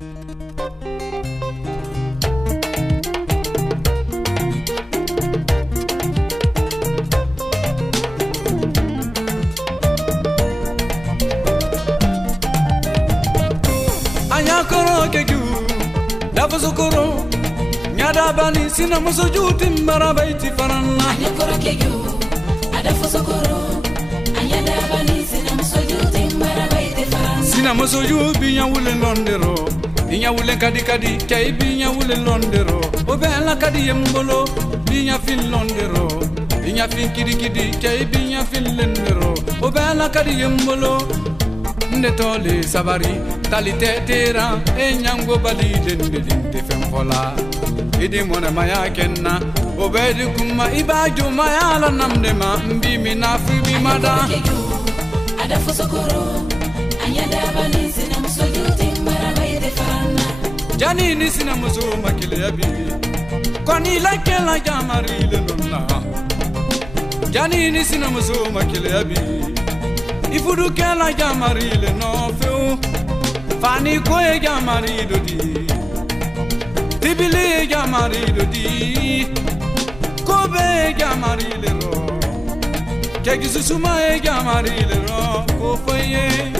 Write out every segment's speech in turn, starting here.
Ayakoro keju Davosokoro Nyada bani sina musoju timbara baiti faranna Ayakoro keju Adafosokoro Anyada bani sina musoju timbara baiti faranna Sina musoju binya wule londero Binya wule kadi kadi Kay binya wule londero Obela kadi yembolo Binya fin londero Binya fin kidi kidi Kay binya fin lendero Obela kadi yembolo Ndetole sabari tali tetera enyango bali dende dinte femfola idi mona maya kenna obedi kuma ibaju maya la namdema mbi minafi bi mada ada fosokoro anyada bani sina musoju timbara baide farana jani ni sina muso makile yabi koni lakela jamari le nonna jani ni sina muso makile yabi ifudu kela jamari le no feu fani koye jamari dodi tibili jamari dodi kobe jamari le ro kegisu suma e jamari le ro ko foye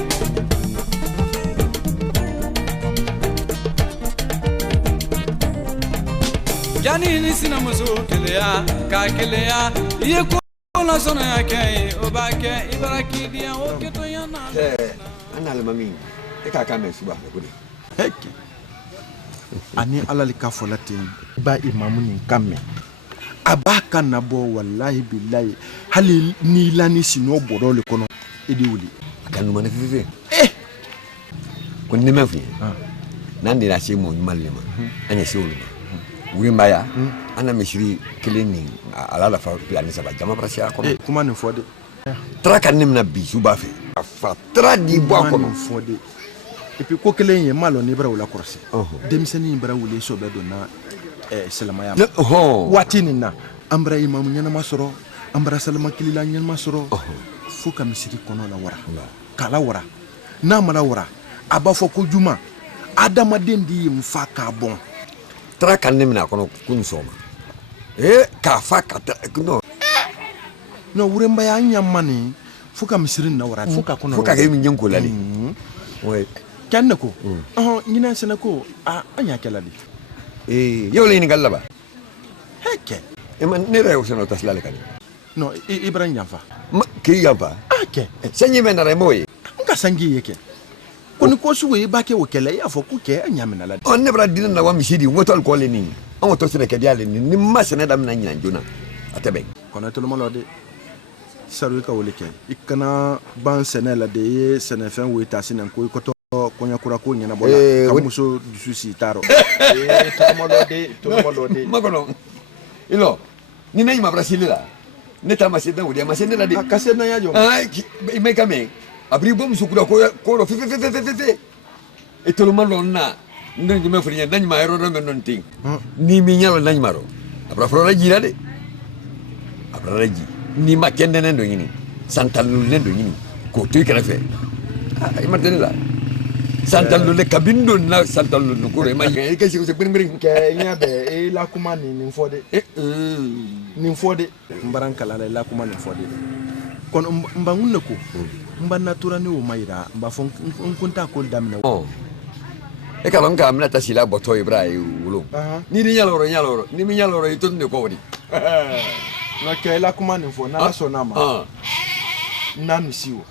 jani ni sina muso kelea ka kelea ye ko la sona yake obake ibaraki dia o keto yana ana le mami e ka kame suba le kudi heki ani alali ka folatin ba imamu ni kame abaka nabo wallahi billahi hali ni lani sino bodo le kono edi wuli akanu mane fifi ko ni mafi nandi la shi mo nymalema anya shi oluma wuri maya ana mishiri kilini ala la fa plan sa ba jama prasia ko kuma ni fode traka nimna bi suba fe afa tradi bo ko no fode et puis ko kelen ye malo ni bara wala korse demseni bara wule so be do na selamaya watini na ambra imam nyana masoro ambra salama kilila nyana masoro fuka misiri kono la wara kala wara na mala wara aba fo ko juma adama dendi mfaka bon traka nimna kono kun soma ka faka no wuremba ya nyamani fuka misiri na wara fuka kono fuka ke min jenko lali ouais kanne ko nyina sene ko anya kelali yo le ni galaba heke man ne rew sono taslale kan no ibrahim yamfa ki yamfa ake sanyi men na moye nka sangi yeke koni ko suwe ba ke wokele ya fo ku ke anya men la on ne bra din na wa misidi woto al ko le ni on to sene ke diale ni masene dam na nyanjuna atebe kono to lo malode saru ka woleke ikana ban sene la de sene fen we tasina ko to konya kura ko nyana bola kamuso dususi taro to malode makono ilo ni na ima brasilila neta masida udia masene la de akasena ya jo me kame abri bom sukura ko fe e to lo malonna ndangi me frinya ndangi ma ero ndo non ting ni mi nyalo ndangi maro abra frora jira de abra raji ni ma kende ndo ngini santalu ndo ngini ko to ikara fe ay martenela santalu le kabindo na santalu no ko ma ngai ke se biring ke nyabe la kuma ni fode ni fode mbaran kala la kuma ni fode kon mbangun ko mbanna turani o mayra mba fon kunta ko damna e kalon ka amna tasila boto ibrahim wulo ni ni nyaloro ni mi nyaloro ito ne ko woni na ke la kuma ni fo na so na ma na misiwo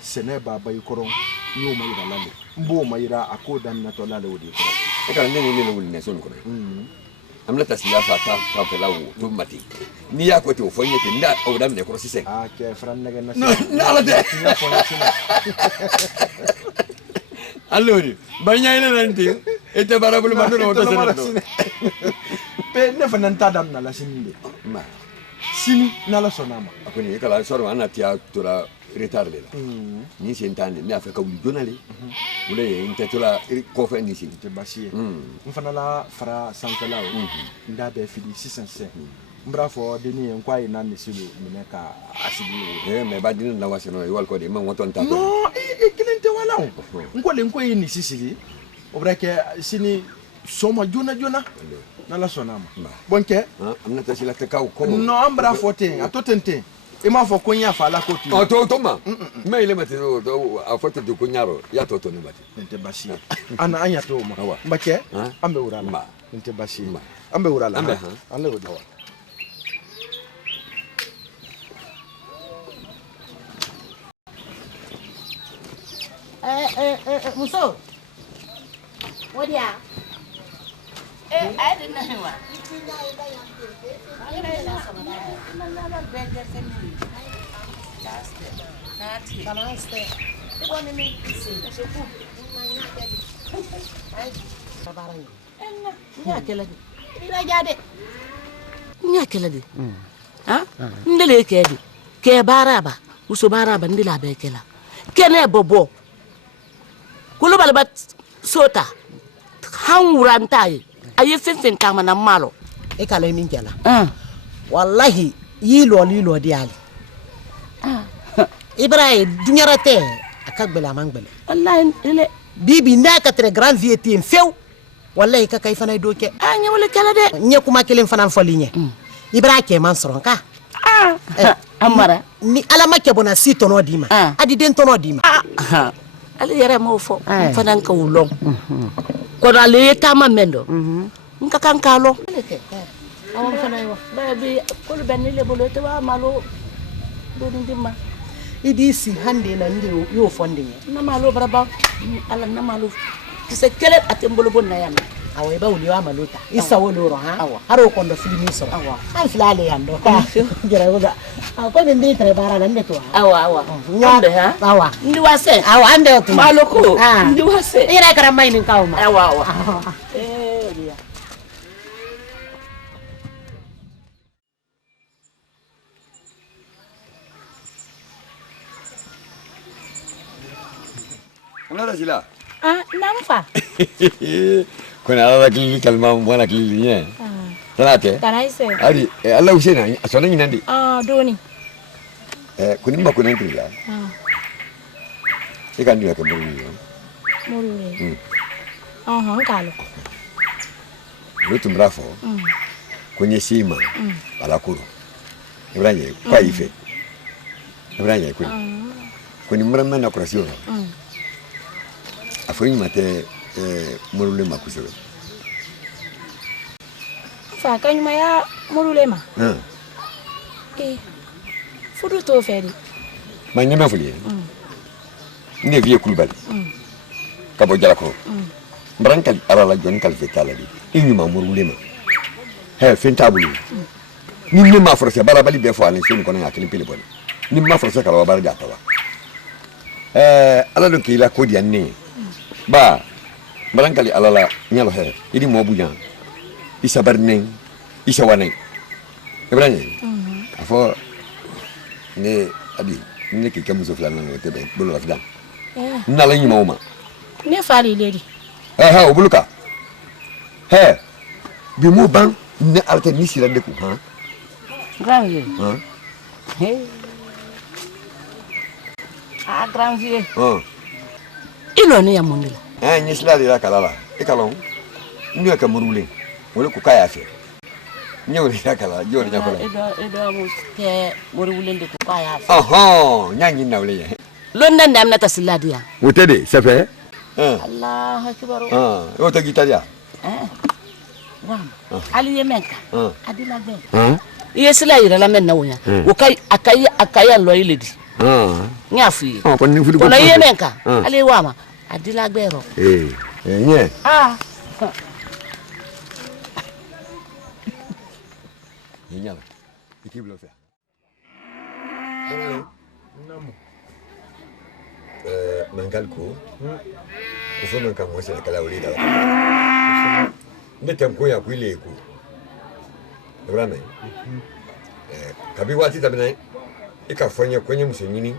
sene baba yikoron ni o mayra lale mbo mayra akoda na to lale wodi ko e kalon ni wuli ne so ko amna tasila fata fa la wo to mati ni ya ko to fo nyete nda o dam ne ko sise ke fran ne na na la de allora bagna ile nanti e te barabul manno to sene pe ne fa nan tadam na la sininde ma sini na la sonama akoni e kala soro ana tia to la ritarde la ni sentande mi afeka wuli donale wule intetola ko fa ni sin te basie mfana la fara sankala nda be fidi 605 mbra fo deni en kwai na ni silu mineka asidi me ba dinin la wasino e wal ko de man woton ta no e kilente wala ngole ngoi ni sisili obreke sini soma jona nala sonama bonke amna tasila kakao ko no ambra fote atotente e ma fo konya fa la kotu to ma me ile mate do a foto de kunyaro ya to ne mate nte bashi ana anya to ma mbake ambe urala nte bashi ambe urala ale odo muso wadia I didn't know what. Nyakela ha ndele kedi ke baraba uso baraba ndila bekela kene bobo kulo balbat sota hangurantai aye fenfen kama na malo e kala min kala wallahi yilo diali ibrahim dunyarate akagbela mangbele wallahi ile bibi ndaka tre grand vieti few wallahi ka kay fanay doke anya wala kala de nye kuma kelen fanan folinye ibrahim ke man soronka amara ni ala make bona sitono dima adi den tono dima ali yere mo fo fanan ka wulong ko dale tama mendo nka kan kalo awon fanay wa baby ko benni le bolo te wa malo do ndima idisi hande na ndi yo fonde na malo baraba ala na malo kise kele atembolo bon na yana awe ba uli wa malota isa wolo ro ha haro kondo filimi so an filale yando jere wuga ko ndi tre bara nan de to awa nyande ha awa ndi wase ande to malo ko ndi wase ira kara mai nin kawma awa dia Una sila Namfa. Kuna ala kili kalma mwana kili nye. Tanate. Tanaise. Ari ala usena asona nyinandi. Doni. Kuni mba kuna ndila. Ika ndio ka murule. Murule. Ngalo. Lutu mrafo. Kwenye sima balakuru. Ibranye kwa ife. Ibranye kuni. Kuni mrama na kurasio. Afoni mate murule makusebe. Fa kanyuma ya murule ma. Fudu to feri. Manyema fulie. Ne vie kulbali. Kabo jalako. Brankal arala jon kal fetala di. Inyuma murule ma. He fentabulu. Ni ma forse barabali be fo alen soni kono ngakili pele bon. Ni ma forse kala bara jatawa. Ala do kila kodi anne. Ba barangkali alala nyalo he ini mo bunya isa barneng isa waneng ibranya afo ne abi ne ke kamuzo flana no tebe bulu rafdan nala nyi mawma Ne fali lady. Ha obuluka he bi mo ban ne alta ni sira de ku ha Grandvier. Hey. Grandvier. Ilo ni ya mundila. Nyisla dira kalala. Ikalon. Nyo ka murule. Wole ku kaya fe. Nyo dira kala, jo nya kola. Edo muske murule de ku kaya fe. Nyanyi na wole ye. Londa ndam na tasiladiya. Wotede, safe? Allah akbar. Wota gitaria. Wam. Ali yemenka. Adila be. Yesila yira la men na wonya. Wokai akaya lo iledi. Nyafi. Ko ni fudu ko. Kono yemenka. Ali wama. Adila gbero. Nye. Nyala. Ikiblo fa. Namo. Mangalko. Ufo man kan wose kala wuri da. Netem ko ya kwile ko. Ibrahim. Kabi wati tabina. Ika fonya kwenye musonyini.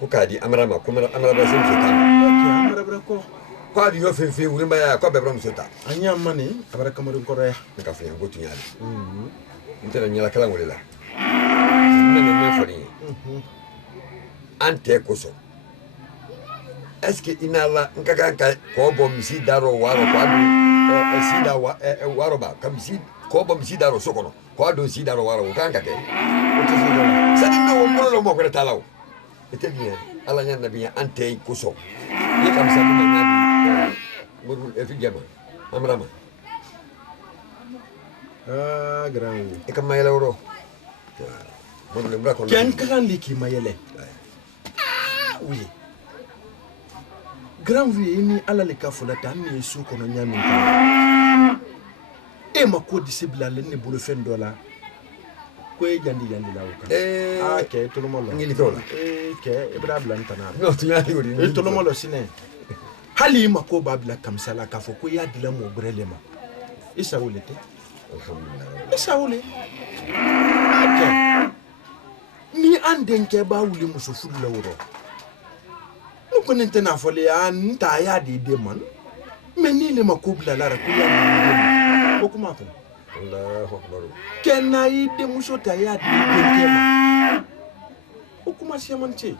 Kukadi amrama kumara amraba simfeta. Amraba ko. Kwa di yo fefe wurimba ya kwa bebra musota. Anya mani abara kamaru ko ya. Nika fonya gotu nyali. Ntela nyala kala ngolela. Nene me foni. Ante koso. est-ce que inala nkaka ko bom si daro waro ko adu si da waro ba kam si ko bom si daro sokono ko adu si daro waro kan kake sadi no mo lo mo ko talaw ete bien ala nya nabi ante ko so ye kam sa mo nabi mo e fi jama amrama grand e kam mayela woro mo le mbra ko ken kan liki mayele oui grand vie ni ala le ka fola tan ni su kono nyami e ma ko disibla le ne bulu fen dola ko e jandi la wuka ke to lo molo ngili tola ke ibra blan tanara no to ya yori e to lo molo sine hali ma ko babla kamsala ka fo ko ya dila mo brelema isa wulete alhamdulillah isa wule ni anden ke ba wuli muso fulla wuro no ko nente na fole ya nta ya de man mais ni le makobla la ra ko ya de ko kuma ko Allahu akbar kenna yi de muso ta ya de ma ko kuma si manche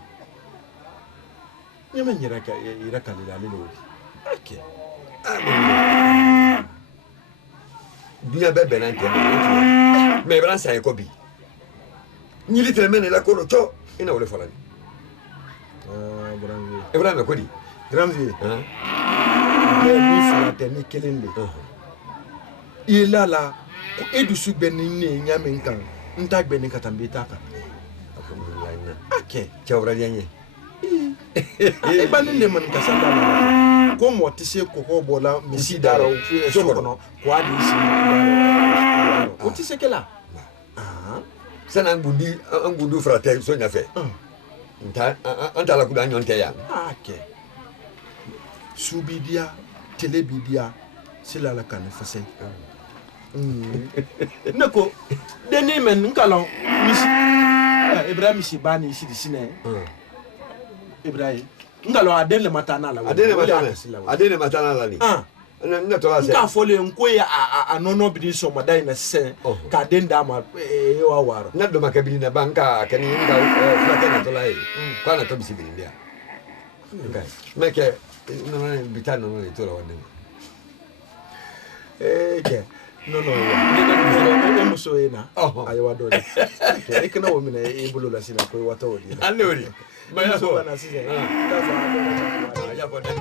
nyama nyira ka ira ka la le lo okay dunya bɛɛ bɛnna ntɛ mais ibran sa ko bi nyili tere men la ko no cho ina wole falani grand vie ibran ko di grand vie ni fala te ni kelende ilala ko edu su gbenni ni nyame nkan nta gbenni katambe taka alhamdulillah ina okay chawra yenye e bani le man kasanda ko mo tise ko ko bola misi daro so kono ko adi si o tise kela sana ngundi frate so nya fe nta anta la kuda nyonte ya okay subidia telebidia sila la kan fase nako deni men nkalo misi ibrahim si bani si disine ibrahim ngalo adele matana la adele matana la ni na to ase nka fole nko ya anono bidi so madai na se ka denda ma wa waro na do makabili na banka kani nga frate na to lai kwa na to bisibili ndia okay meke no bitano no to la wande ke no ya no so ina ayo wado ni ke ikna wo mina e bulu la sina ko wata wodi allori ma so bana sise da fa ya bo den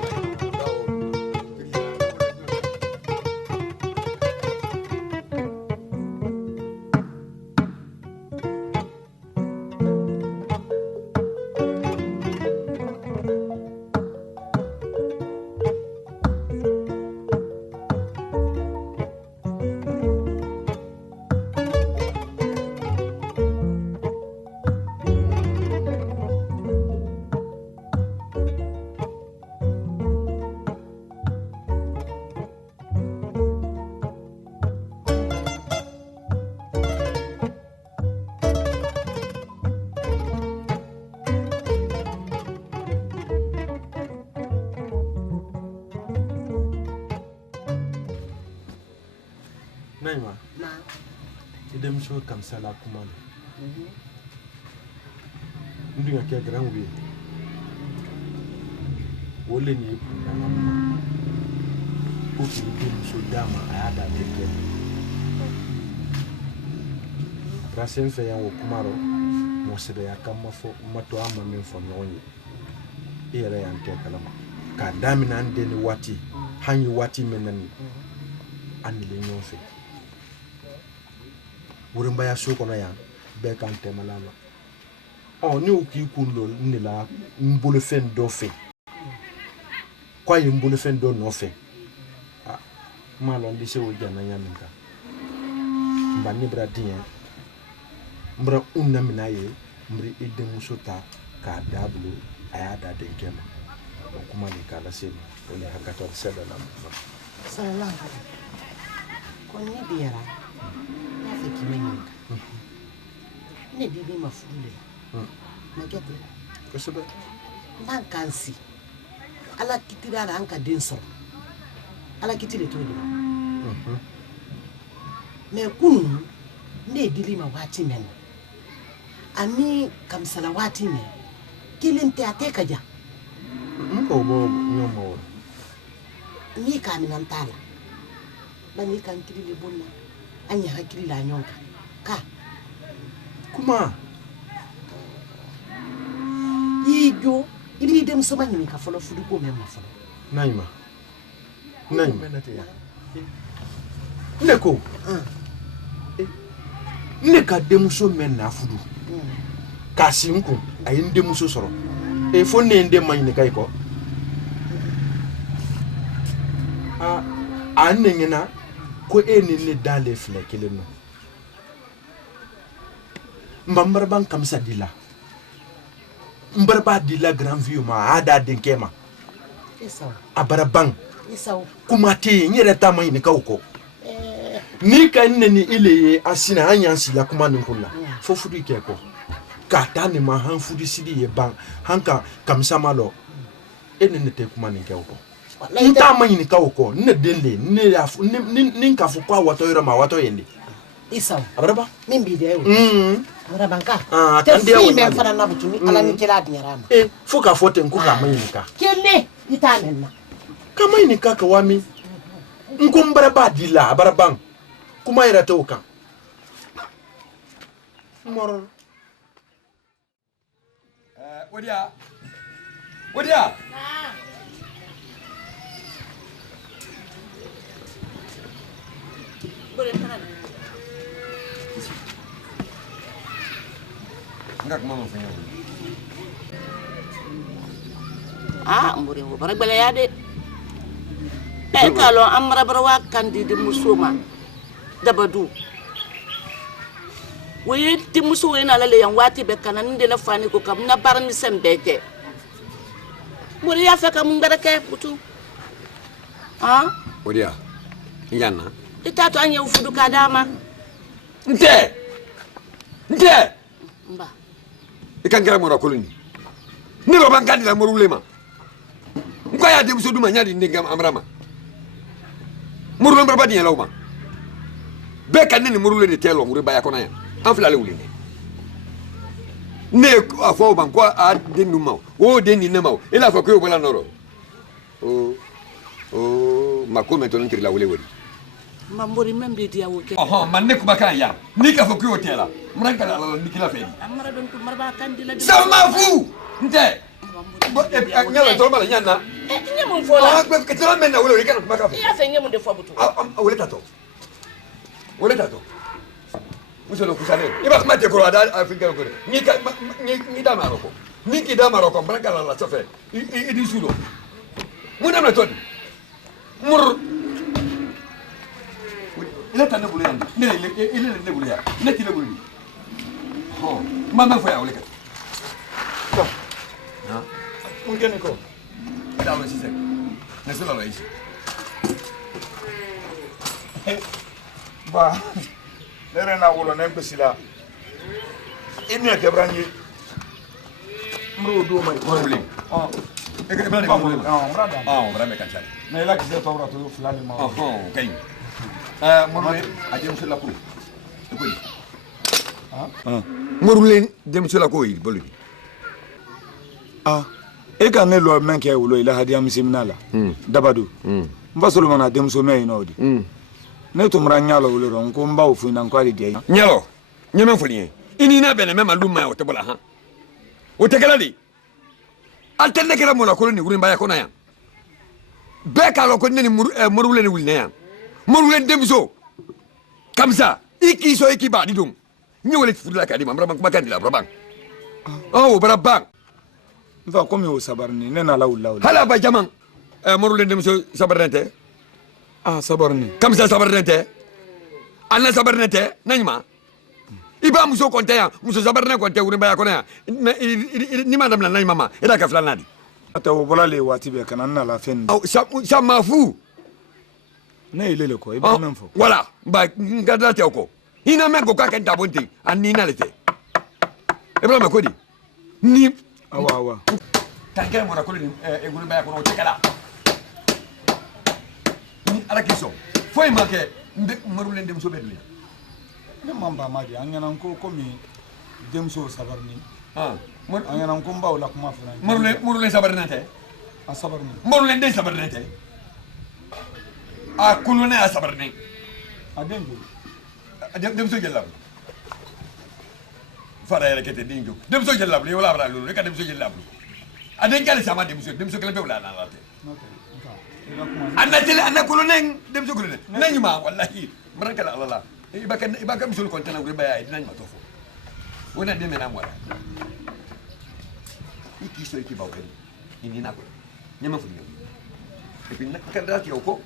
Naima na idem so kamsala kuma ndu ya ke gran wi wole ni ku na mama ko ki idem so dama ayada de ke rasen fe yan wo kumaro mo sebe ya kamma fo mato amma min fo nyonyi ere yan te kalama ka damina ande ni wati hanyi wati menani anile nyonfe wurin baya so kono ya be kan temalala ni o ki kunlo ni la mbolo fen do fe kwa yi mbolo fen do no fe malo ndi se o jana nyaminka mba ni bradien mbra unna minaye mbri ide musota ka dablu ayada de gema o kuma ni kala sema o ni hakato sela na mfa sallallahu ko ni biara na fe kimenyinga ne bibi mafule magete ko sobe nan kansi ala kitira la anka denso ala kitire to me kunu ne dilima wati men ani kamsala wati me kilinte ateka ja Mko bo nyomo. Ni ka mi nan tala. Ba ni kan kiri le bonna. Anya hakiri la nyonka. Ka. Kuma Ijo, ili dem so mani ka folo fudu ko me ma folo. Naima. Neko. Ne ka demuso men na fudu. Ka sinku ayi demuso soro. E fo ne ndem mani kai ko. A nengena ko eni ne dale fle keleno. Mbambarban kamsa dila. Mbarba dila grand view ma ada denkema. Eso. Abarabang. Eso. Kumati nyere tama ni kauko. Ni ka neni ile asina anyansi la kuma ninkula. Fo fudu keko. Kata ni ma han fudu sidi ye bang hanka kamsa malo. Ene ne te kuma ninkauko. Nta ma ni kauko ne dende ne afu ni nkafu kwa watoyira ma watoyende. Eso. Abaraba Mimbi de yo. Abrabanka. Te fi men fana na butuni ala ni kela dinyarama. Fuka fote nkuka mayinika. Kele itanenna. Kama inika ka wami. Ngumbara ba dila abarabang. Kuma ira toka. Mor. Wadia. Enggak mau punya. Mburi wo bara gbele ya de. Kalo amra barwa kandi de musuma dabadu. Woyi ti musu ina lale yan wati be kanan de na fani ko kam na bar mi sembeke. Mburi ya fa kam ngara ke putu. Wadia. Ingana. Ita to anya ufudu kadama. Nte. Mba. Ikan kira mora koloni. Ni roban kandi la morulema. Ngwa ya dem so duma nyadi ndengam amrama. Murule mbaba di lauma. Be kan ni murule ni telo mure baya kona ya. Anfla le wulini. Ne afo ban ko a denu maw. O deni ne maw. Ila fa ko yo bala noro. Makome to ntiri la wule wuri. Mburi membe dia woke. Man ne kuma kan ya. Ni ka fa ko yo tela. Mranka la ni kila fe. Amara don ko marba kandi la. Sama fu. Nte. Nyala to bala nyana. Nyemu fola. Ka tela men na wule kan kuma ka fe. Ya fe nyemu de fobutu. Wule tato. Muso lo kusane. Iba kuma te ko ada Afrika ko. Ni da Maroko. Ni ki da Maroko mranka la sofe. Idi sudo. Muna na toni. Mur. Ile tane bulu yandi. Ne bulu ya. Ne tile bulu. Mama fo ya wule ka. Mungkin ko. Dawo si se. Ne solo la isi. Ba. Nere na wolo na mpesila. Ini akebranyi. Mro do mai Morule. Eke bla de morule. Mrada. Mrada kan chale. Na ila kise tawra to fulani ma. Kai. Morule aje musula ko. Morule de musula ko yi bolu. E ka ne lo men ke wolo ila hadiya misimnala. Dabadu. Mba solo mana dem so me inodi. Ne to mra nyalo wolo ron ko mba ofu na nkwali de. Nyalo. Nyeme foliye. Ini na bene mema luma o tebola ha. O tegala di. Altenne kera mo la ko ni wurin baya ko na ya. Be ka lo ko ni morule ni wulne ya. Morule dem so. Kamsa. Iki so iki ba di dum. Nyole fudula ka di mamra kuma kan di la brabang. Brabang. Mfa ko mi o sabarni ne na la wula. Hala ba jaman. Morule dem so sabarnete. Sabarni. Kamsa sabarnete. Anna sabarnete nanyma. Iba muso konte ya, muso sabarne konte wurin baya kona ya. Ni madam na mama, ila ka flana di. Ata wo bola le wati be kana na la fen. Sa mafu. Ne ile le ko, iba men fo. Wala, ba ngada te ko. Ina men ko ka kan tabonte, anni na lete. Ebra ma kodi. Ni awa. Tankere mo rakolo ni wurin baya kona o tekala. Ni ala kiso. Foi ma ke marule ndem so bedli. Ne mamba madi anyana ko komi demso sabarni. Anyana ko mba wala kuma fana. Morule sabarnate. asabarni mbolen den sabarne te a kulune a sabarne adengo dem so jellab fara yele kete dingo dem so jellab li wala bra lulu ka dem so jellab aden kala sama dem so kala be wala na late anna kulune dem so kulune nani ma wallahi barakala allah ibaka musul kontana gure baya nani ma tofo wona dem na mo iki so iki bawo ini na ko nyama fu et puis nakanda ti ko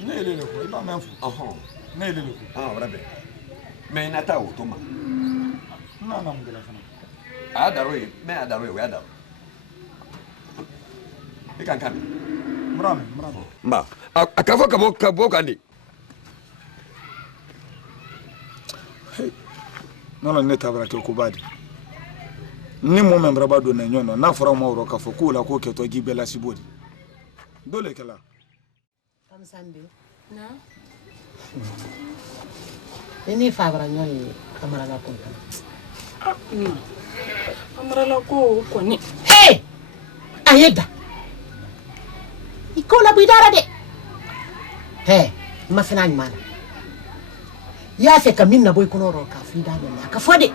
ne ele le ko iba menfu ne ele le ko brabe mais nata o toma na mungela fana adaro yi me adaro yi adaro ikan mrame mba akafo kabo kandi non ne tabara ke ko badi ni mo membra ba do na nyono na fora mo ro ka fo ko la ko ke to gibela sibodi dole kala am sande na ini fabra nyoy kamara la ko amara la ko ni hey ayeda ikola bidara de hey mafina nyana ya se kaminna boy kuno ro ka fida na ka fode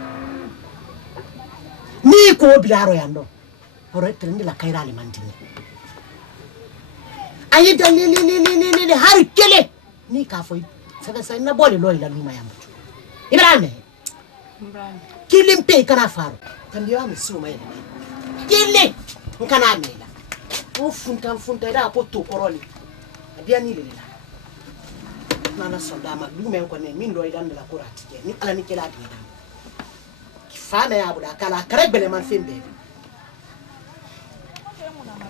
ni ko bidaro yando hore trendi la kaira ali mandini ayeda li har kele ni ka foi sa na bole lo ila luma yambo ibrahim kilimpe kana faro kandiyo amesuma ile kile nkana amela ufunta ida ko to koroli abia ni lela nana sondama dume ko ne min do idan la kurati ni ala ni kela dina kifana ya buda kala karebele man fembe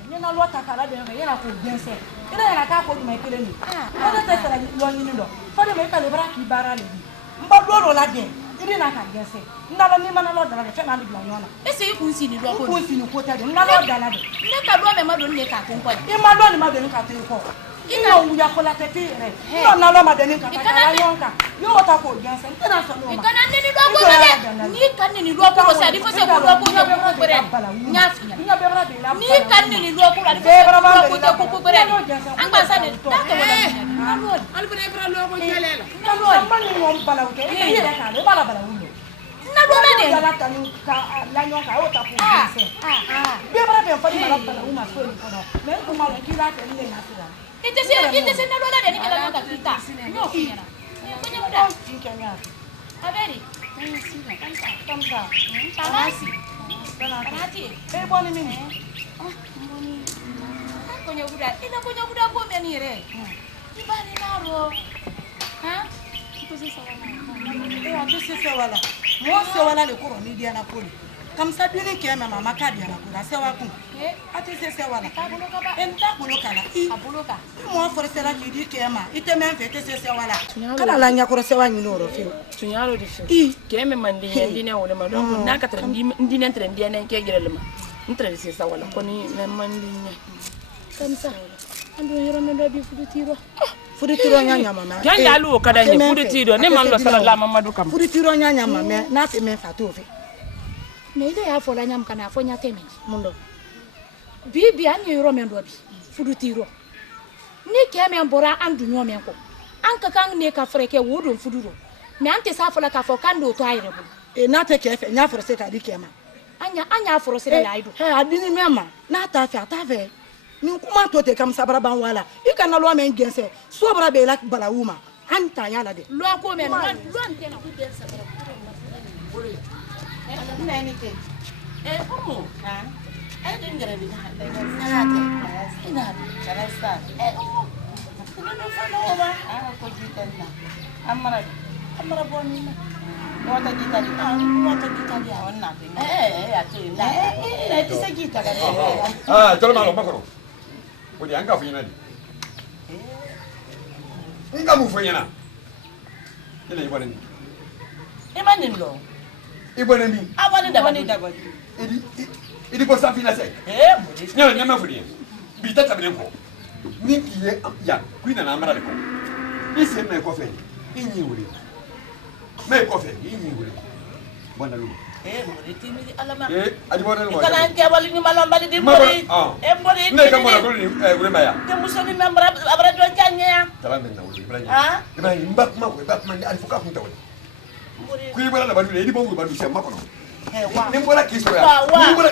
ni na lota kala de yana ko gense ina yana ka ko duma kele ni ko de tesala lo ni ndo fa de me kale bara ki bara le mba do la de ina na ka gense ndalo ni mana lo dala fe na bi la yona ese ku nsi ni do ko nsi ni ko ta de ndalo dala de ne ka do me ma do ne ka ko ko e ma do ni ma do ni ka to ko ina uya ko la tete re no na lo ma de ni ka ta la yonka yo ta ko gense ina so no ma ikana ni do ko de ni kan ni do ko sa di fo se ko do ko yo ko ko re nyafi ina be bra de la ni kan ni do ko la di fo se ko ko ko re an ba sa de ta ko wala na lo albina ibra lo ko jele la na lo man ni mo bala ko e ira ka le bala bala wulo na do na de la ta ni ka la yonka o ta ko gense be bra be fa di bala bala uma so ni ko no me ko ma lo ki la te ni na sira ite se na do na de ni kala ka kita no kinyana kunya muda kinyana aberi kanta tanasi tanati e boni mimi kunya muda ko me ni re ibani naro ha se wala mo se wala le ko ni dia na ko kam sa dini ke mama makadi na ko se wa ku ati se wala enta bulokala abuluka mo forse la ki di ke ma ite men fete se wala kala la nya ko se wa ni no fi tunyaro di fi ke me mandi ndi ne wala ma don na ka trendi ndi ne trendi ne ke gele ma ntre se sa wala ko ni me mandi ne kamsa ando yoro me do bi fudutiro nyanya mama janja lu kada ni fudutiro ne man lo sala la mamadu kam fudutiro nyanya mama na te me fatofe me ile ya fola nyam kana fo nya teme mundo bibi anyi yoro me ndo bi fudutiro ni ke me mbora andu nyo me ko anka kan ne ka freke wodo fuduro me ante sa fola ka fo kando to ayre bu e na te ke fe nya forse ta di kema anya forse la aido he adini mema na ta fe ni kuma to te kam sabra ban wala ikana lo men gense so bra be la balawuma anta yala de lo ko men lo ante na ku den sabra na ni ke omo ha din ngara bi ha ina karasta omo no fa no ba ko jitana amara boni na wata jitani ya onna ya te na ti se jita ka tolo malo makoro odi anga funyana di nga mu funyana ile ibone ni imani lo ibone ni abani daba idi ko sa fina se muri nyama nyama funi bi tata bele ko ni kiye ya kuina na amara de ko ise me ko fe inyi wuri me ko fe inyi wuri Buona lu. Mbori timidi alama. Adi buona lu. Kana kebali ni malombali di mbori. Mbori. Ne ka mona dole ni urema ya. Te musoni membra abra do janya. Tala men na wuri Ibrahim. Ah? Ibrahim mbak ma ko mbak man ali fuka kunta wala. Ku yi bala badu di bongo badu sha makono. Wa. Ni mbola kiso ya. Wa. Ni mbola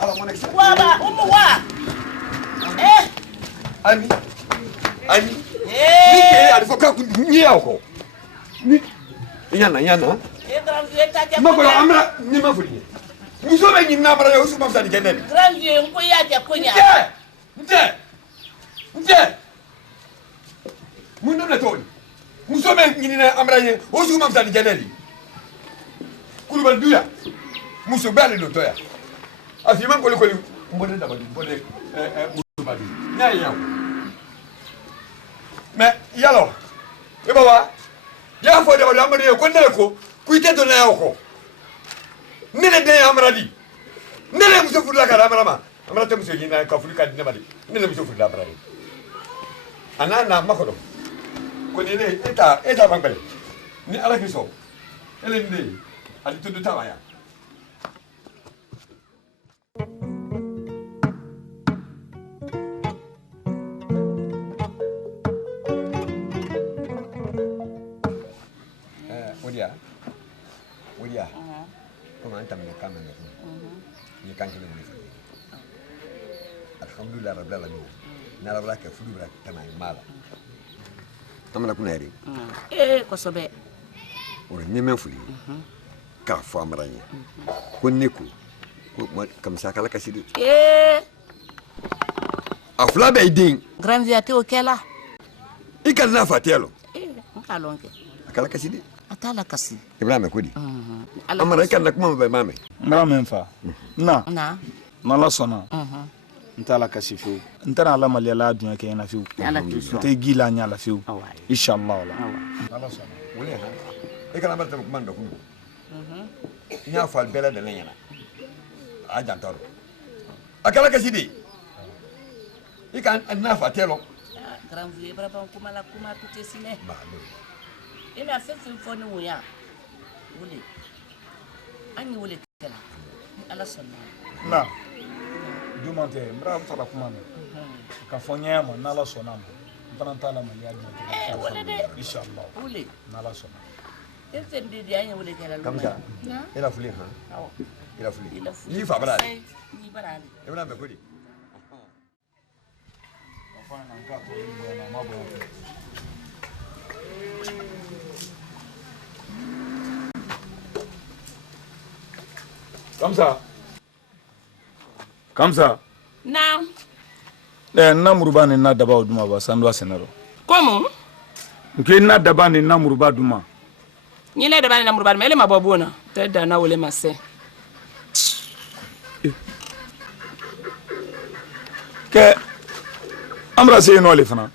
ala mona kisa. Wa ba umu wa. Ami. Ni ke ali fuka kun ni ya ko. Ni yana. Makono amra ni ma furi. Muso be nyina bara yo su mafta di kenel. Grandie nko ya ja kunya. Nje. Mundo na toni. Muso be nyina amra ye o su mafta di kenel. Kulubal duya. Muso bale do toya. Afi man ko ko mbode da badi mbode muso badi. Nya yaw. Mais yalo. E baba. Ya fo de wala amade ko ndele ko kuite do na yaw ko. Nene de amradi. Nene muso fudla ka amrama. Amrata muso yina ka fudla ka dina badi. Nene muso fudla amradi. Anana makodo. Ko nene eta bangale. Ni ala kiso. Ele ndi. Ali tudu tawaya. Odia. Kuma anta me kama me. Ni kanke me. Alhamdulillah rabbil alamin. Na rabla ka fudu bra tama mala. Amana kuna eri. Ko sobe. Ora ni men fuli. Ka fo amranye. Ko neku. Ko kam sakala kasidi. Afla be din. Grandie te o kela. Ikal na fatelo. Nkalonke. Akala kasidi. Atala kasi. Ibrahim kodi. Amara kan na kuma be mame. Ngara menfa. Na. Nala sona. Ntala kasifu. Ntana ala mali ala dunya ke na fiu. Ala kiso. Te gila nya la fiu. Inshallah la. Nala sona. Wole ha. E kana barta kuma ndo kuma. Nya fal bela de lenyana. Aja toro. Akala kasidi. Ikan na fatelo. Grandie braba kuma la kuma tutesine. Ba. Ina fesin foni wuya wule an yi wule kala ala sonna Na dumante mbra fala kuma ne ka fonya ma na la sonna ma bana tala ma ya dum wule de inshallah wule na la sonna ese ndi an yi wule kala Kamsa. Ila fuli ha. Ila fuli. Ni fa bara. Ni bara ni Ibrahim kodi. Kamsa. Na. Na muruba ni na daba oduma ba sandwa senero. Como? Nke na daba ni na muruba duma. Ni na daba ni na muruba mele mabobona. Te da na wole mase. Ke amra se no le fana.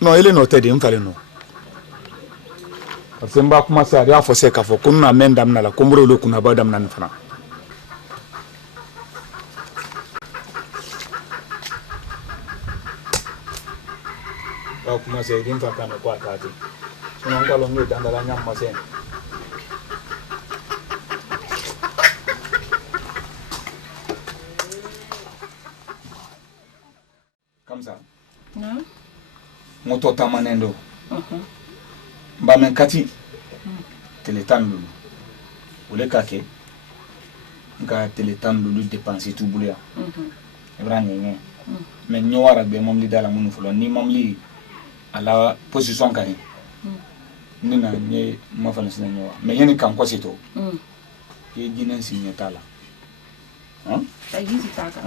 No ele no te di mfale no. Parce que mba kuma sa ya fo se ka fo kunna men damna la kombro lo kuna ba damna fana. Ba kuma se din fa kana kwa ta ti. Sono ngalo ngi dandala nyam ma sen. Kamsa. Na. Moto tamanendo. Ba men kati teletan lulu ole kake nka teletan lulu dépenser tout boulia ebra nyenye mais nyowara be momli dala munu fulo ni momli ala position kan ni na nye ma fala sina nyowa mais yeni kan ko sito ye jinen signé tala hein Ta gizi taka.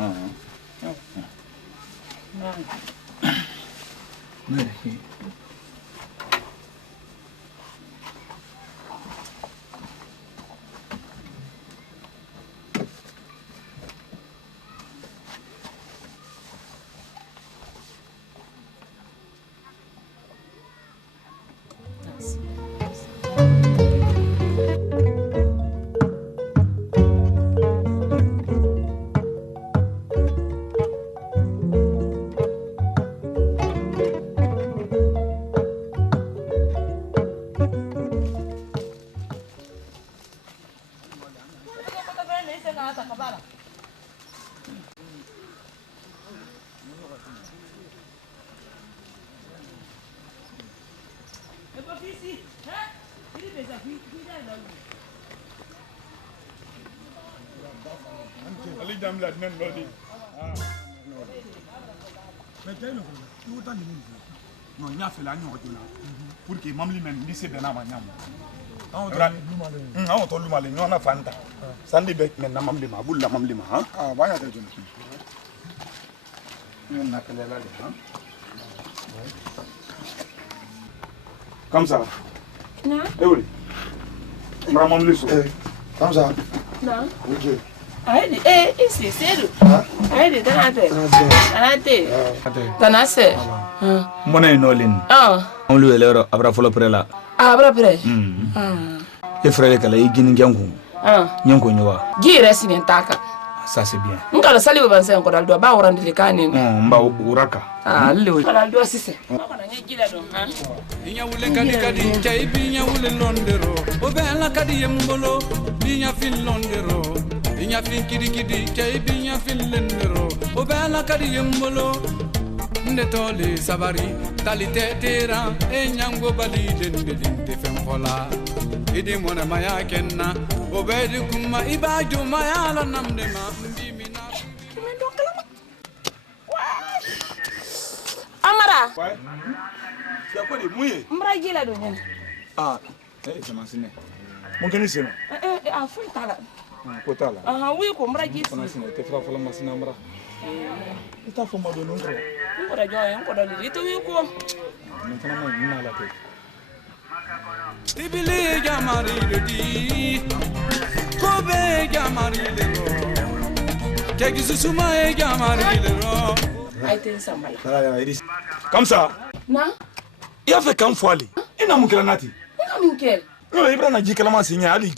Ali jamla nen lodi. Mais tu as une fois, non, il y a fait la nuit pour que mamli men lycée benama nyam. On to lumale nyona fanta. Sandi bek men na mamli ma bulla mamli ma ha. Ah baya ta jun. On a fait là hein. Comme ça. Non. Eh oui. Mra mamli so. Comme ça. Non. OK. Aïe, ici, c'est le. Aïe, Tanase. Mona inolin. On lui elero abra folo prela. Abra pre. E frère kala i gini ngangu. Nyango nyowa. Gira sinentaka. Ça c'est bien. Ngala sali babanse ko daldo ba orande likani. Mba uraka. Lewe. Daldo sise. Makona nyigila do. Inya wule kadi kadi chai binya wule londero. Obela kadi yembolo binya fin londero. Inya fin kidi kidi chai binya fin lendero. Obela kadi yembolo ndetoli sabari tali tetera enyango bali dende dinte femfola. Idi mona maya kenna obedi kuma ibaju maya la namde ma mbimina. Amara. Ouais. Tu as quoi de mouillé? Mbra gila do nyen. Ah, c'est ma sine. Mon keni sino. Fun tala. Ko tala. Oui ko mbra gisi. Kona sine te fra fala masina mbra. Ita fo mado non tro. Ko da joy ko da li to wi ko. Maintenant moi ni na la tête. Tibili jamari di kobe jamari le ro kegisu suma e jamari le ro Ay ten sambala. Comme ça. Na? Il a fait qu'un fois ali. Ina mukela nati. Nga minkel. No ibra na jikala ma sinya ali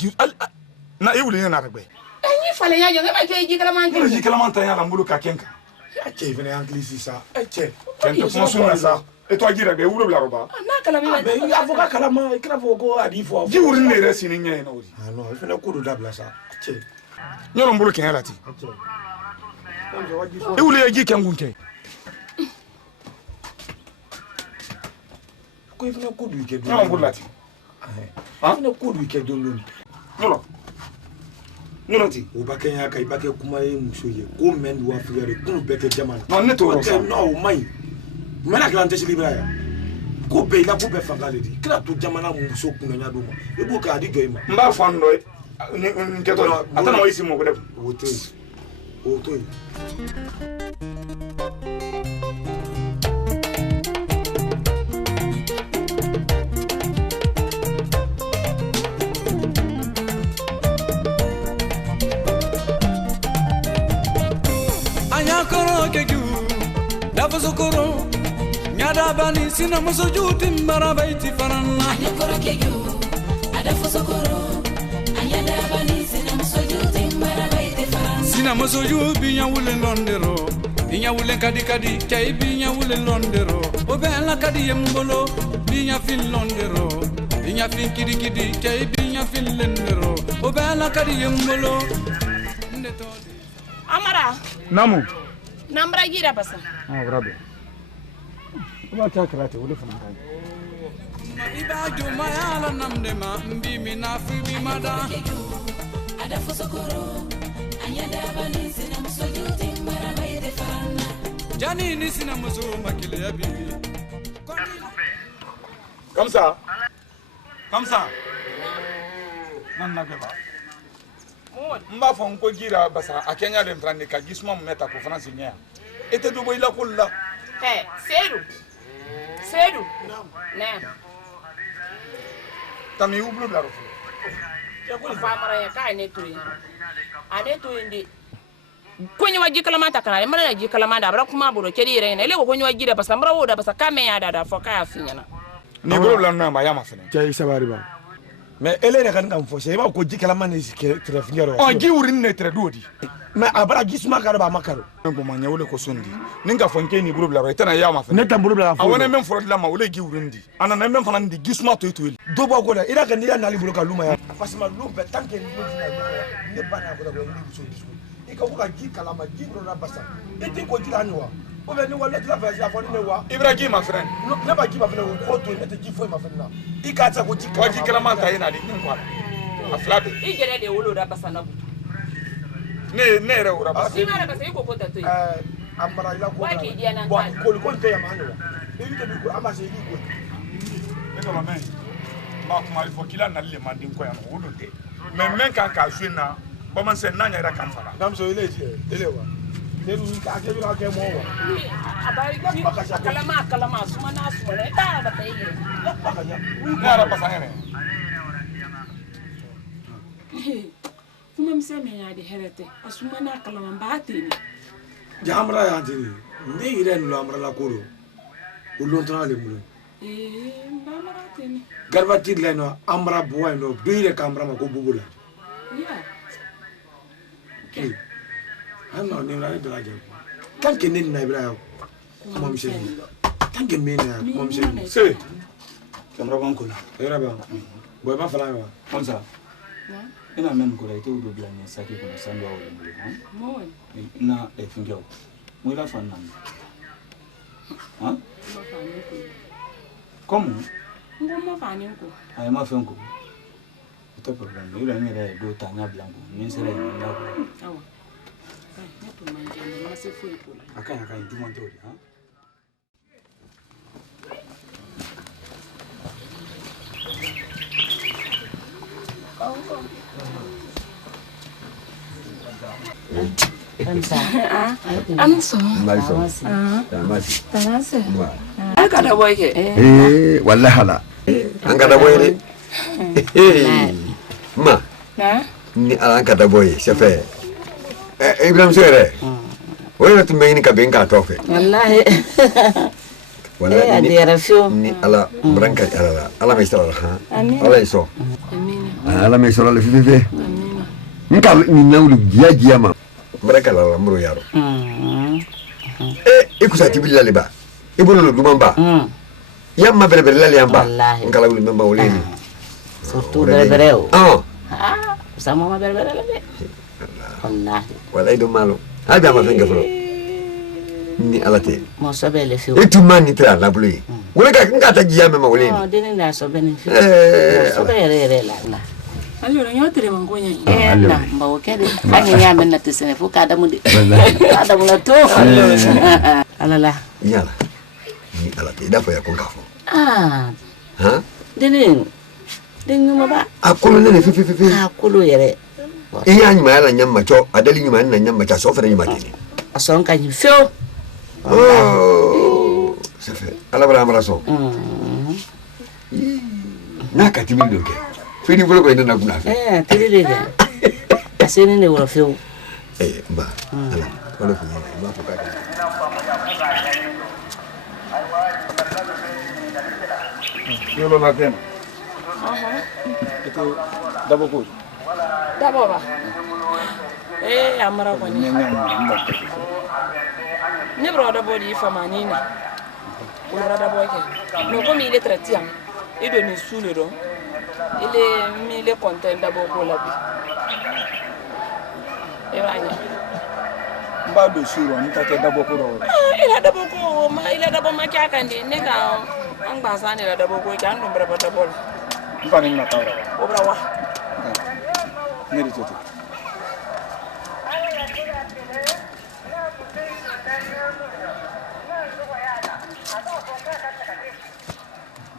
na e wuli na ragbe. Enyi fale ya jonge ba ke jikala man No jikala man tan ya la mbulu ka kenka. Ya che vene anglisi ça. Che. Kento fonso ça. Et toi jira be wulu la roba. Na kala mi. Mais avocat kala ma ikra fo ko adi fo. Ji wuri ne resi ni nyɛ na ori. Ah non, il fait ko do dabla ça. Che. Nyoro mbulu ken lati. E wuli ya ji kengun ke. Ko il fait ko do ke do. Nyoro mbulu lati. Ah, il ko do ke do lo. Nyoro. Nyoro ti. O ba ken ya kai ba ke kuma ye muso ye. Ko men do Afrika re kunu be ke jamana. Non ne to ro sa. No, mai. Mena klante si libra ya. Ko be la ko be fangale di. Kila to jamana muso kunu nya do ma. E bo ka di joy ma. Mba fan no ni nketo atana o isi mo ko de. Wote. Wote. Ayakoro kegu dafosokoro nyada bani sina musoju timbara baiti faranna. Ayakoro kegu adafosokoro anyada bani sina musoju timbara baiti faranna. Sina musoju binya wule londero. Binya wule kadi kadi chai binya wule londero. Obela kadi yembolo binya fin londero. Binya fin kidi kidi chai binya fin lendero. Obela kadi yembolo ndetoli. Amara. Namu. Nambra gira basa. Brabe. Ba ta karate wuli fana kan. Ibaju mayala namde ma mbimi na fibi mada. Adafosokoro anyada bani sina musoju timbara baiti faranna. Jani ni sina muso makile ya bibi. Comme ça. Comme ça. Nan na gaba. Mba fo nko gira basa akenya le mtrande ka gisma meta ko France nya. Ete do boy la kulla. Seydou. Seydou. Nem. Tami ublu la rofu. Ya ko fa mara ya kai ne tuyi. Ane tuyi ndi. Kwenye wajikala mata kana mara wajikala manda abra kuma buro kedi rene ile ko kwenye wajira basa mara woda basa kame ya dada fo kaya finyana. Ni bro la na ma ya ma fene. Che sabari ba. Mais elle est quand même faussée. Ba ko jikala man is ke très fiero. On gi wurin ne tre dodi. Mais abra gisma karo ba makaro. Ngo manya wole ko sondi. Ninga fonke ni bro la ro tena ya ma fene. Ne tambulu la fo. Awone men foro la ma wole gi wurin di. Ana na men fana ndi gisma to to. Do ba ko la ira kan ira nali bulu ka luma ya. Fasima lumbe tanke ni luma ne bana ko da ko ni so disco. Ika ko ka jikala ma jibro na basa. Ete ko jila ni wa. ou bien nous voilà la faire pour nous voir Ibrahim ma frère n'a pas qui ma frère ko to ne te qui foi ma frère na I ka ta ko ji kalama ta yana di kwa aflabe I jere de wolo da basa na butu ne re ora basa I mara basa I ko kota to amara ila ko wa ki dia na ko ko to ya manu e ni ke bi ko amase ni ko e ko ma ma kuma fo kila na le mandin ko ya no wodo te men kan ka swina ba man se na nya ra kan fara dam so ile wa ne du ka ke bi ka ke mo wa abari ki kalama suma na suma ne ta ba ta yi na ra basa ne kuma mse me ya de herete asuma na kalama ba ta ni jamra ya dini ne ire no amra la koro ulontra le mu ba mara ta ni garba tirle no amra boy no beire kamra ma ko bubula ya ano ni na ida ja kan ke ni na ibra mom se kan ke me na mom se kamra ban ko era ba boy ba fala wa onsa ina men ko ite udo bia ni saki ko sando wa mo na e fingeo mo ila fa na ha como ngoma fani ko ay ma fe ko ito problem ila ni re do tanya blanco ni sere ni na awa ne to manje na se foi ko akan du monte ori ha Amso. Tanase. Aka da boy ke. Wallahi hala. An ka da boy ne. Ma. Na? Ni an ka da boy, chefe. Ibrahim sere. Wala tumbe ni ka benga tofe. Wallahi. Wallahi. Adira fio. Ni ala branca ala. Ala me sala ha. Ala iso. Amina. Ala me sala le fife. Amina. Nka ni nawlu giya ma. Baraka la muro yaro. Ikusa tibilla liba. Ibulu dumamba. Yamma bere la liamba. Ngala wuli memba woleni. Surtout bere o. Sama ma bere la. Wallahi. Wallahi do malo. Hada ma fenga fro. Ni alate. Mo so bele fio. Etu mani tra la blui. Wala ka ngata giya memba woleni. Oh, dini na so bene fio. So bere la. Allora nyotere bangonya. Na mbawo kede. Kanyi nyame na tesene fu kada mundi. Kada mula to. Alala. Nyala. Ni alate da fa ya konkafo. Ha? Dini ma ba. Akulu ne fi. Akulu yere. Iya nyima ala nyamma cho adali nyima na nyamma cha so fere nyima tini. Ason kanyi fio. Oh. Safe. Ala bra amra so. Na ka timi doke. Fini bolo ko ina na kuna fe. Tiri de. Asini ne woro fio. Ba. Ala. Wala fi ba ko ka. Yolo la tena. Itu dabo ko. Dabo ba. Amara ko ni. Ne bro dabo di famanina. Ora dabo ke. No ko mi le tretiam. E do ni sule do. Il est content d'abord pour la vie. Et voilà. Mba do suro ni tate d'abord pour ro. Il a d'abord ko ma il a d'abord ma kya kandi ne ka ang basa ne d'abord ko kan do bra bata bol. Mba ni na tawra. Obra wa. Ne ri toto.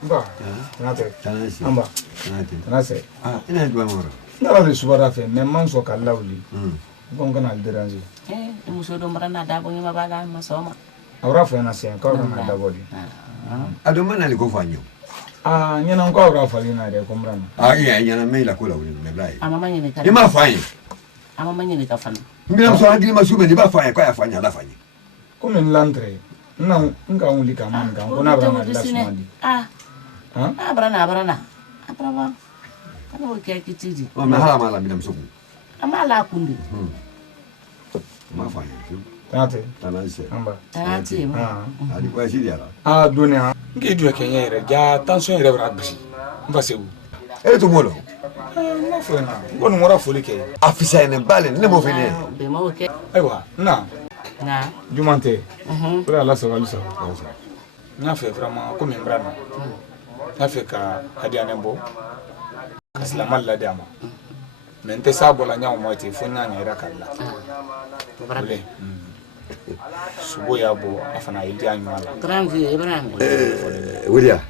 Mba. Nate. Amba. Nase. Ina dua moro. Ndara le subara fe mais man so ka lawli. Bon kana le déranger. Muso do mara na dabo ngima bala masoma. Awra fe na se ka na dabo di. Ado mana le ko fanyo. Nyana ko awra fa lina de kombrana. Iya nyana me la ko lawli me blai. Mama nyene ka. Ima fanyo. Mama nyene ka fan. Mbila so hadi masume ni ba fanyo ko ya fanya la fanyo. Comme une lantre. Non, nka wuli ka man ka ko na bra na la sumandi. Abrana. Abraba. Kana wo kya kitiji. Ma hala mala mi namsuku. Amala kundi. Ma fanyo. Tate. Tanase. Amba. Tate. Ali kwa shiri ala. Dunia. Ngi du Kenya yere ja tension yere bra bisi. Mba sewu. To molo. Mo fena. Ngonu mora foli ke. Afisa ene bale ne mo fene. Be mo ke. Aiwa, na. Na. Jumante. Pour Allah ça va lui ça. N'a fait vraiment comme un bras. N'a fait ka hadi anembo. Kaslama la dama. Mais t'es ça bola nya o moite fo nya nya rakalla. Bale. Subo ya bo afana idi anyala. Grand vieux Ibrahim. Wuria.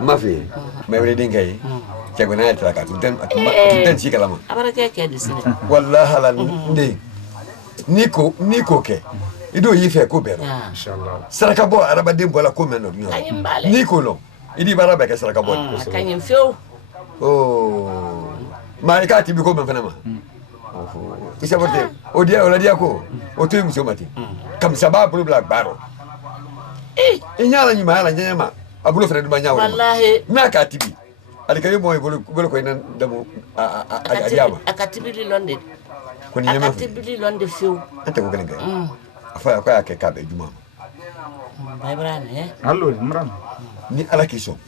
Ma fi. Me wele dingai. Ke gona ta ka tun ci kalama. Abara ke disini. Wallahi ala ndi. Niko ke. Ido yife ko bero. Inshallah. Saraka bo araba dem bola ko men no. Niko lo. Idi bara ba ke saraka bo. Kanyem fio. Oh. Marika tibi ko men fana ma. Isa bote. Odia oladia ko. O to muso mati. Kam saba bulu black baro. Inyala nyima ala nyama. Abulo fere duma nyawo. Wallahi. Na ka tibi. Alikayo mo bolo ko ina damu adiama. Akatibili London. Ko ni nyama. Akatibili London fio. Ante ko kelenga. Afa ko ya ke ka be juma. Ibrahim Allo Imran. Ni ala kiso.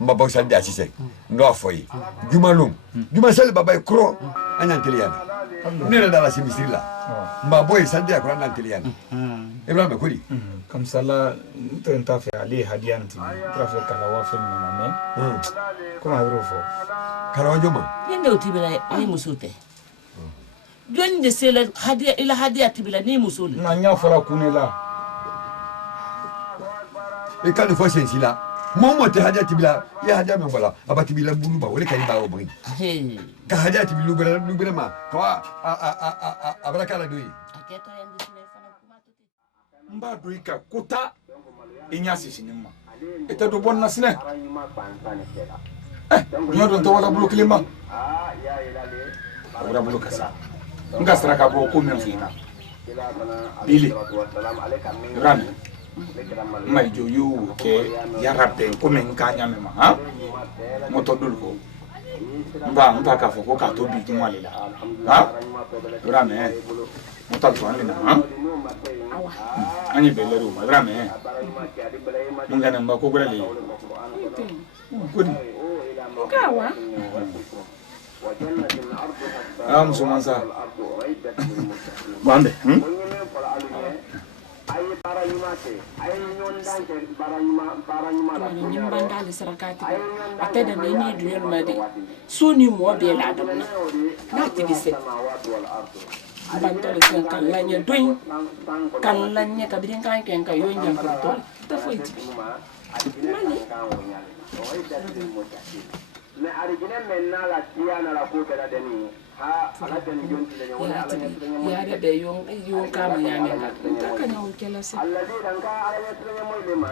Mbaba sa dia sise. Ndo afoyi. Juma lum. Juma sel baba kro anyan kiliana. Nera dala simisila. Mbabo sa dia ko anyan kiliana. Ibrahim ko di. Comme ça là, tu t'as fait aller hadian tu. Tu as fait kalawa fait maman. Comment il faut? Kalawa joma. Yende utibila ni musute. Joni de sela hadia ila hadia tibila ni musule. Na nya fala kunela. E kan fo sensila. Momo te hadia tibila ya hadia me wala abati bila bulu ba wole kai ba obri. Ka hadia tibilu bela ma. Ka abrakala doi. Aketo yende sela fana kumatu. Mba doika kota inyasi sinima. Eta do bonna sine. Nyo don to wala bulu klima. Wala bulu kasa. Nga saraka bo ko men fina. Bili. Ran. Mai jo yu ke ya rabbe ko men kanya mema ha. Moto dul ko. Mba ka fo ko ka to bi tun wale la. Ha? Ran moto to wale na ha. Ani belero ma ran Mungana mba ko gole. Kuni. Kawa. Sumansa. Bande. Nyumbandali sarakati ateda na ni dunyo made suni mo be la adamna na tibise bantole kan lanya doin kan lanya kabirin kan ka yonja ko ta foiti mani me arigine menna la tiana la ko bela deni ha ala den jonti le wala ala ne ya de yon kama ya me ta kan yon kala se alladhi dan ka ala ne tre mo le ma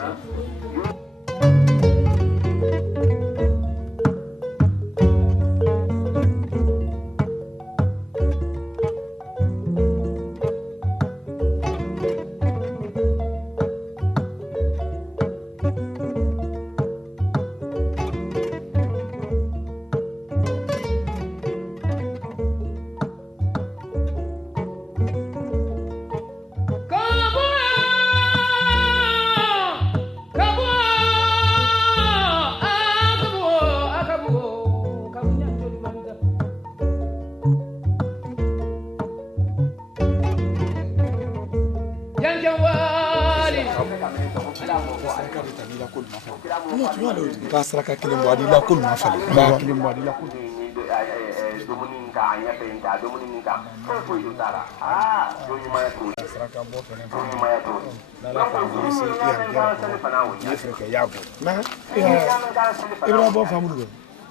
Ka saraka kelen bo adila ko ma fale ba kelen bo adila ko domuni ka anya pe nda domuni ka ko yo dara doyu ma ko Saraka bo fene ko ma ya to na la fa ni se ni Afrika yago. na ibra bo famu do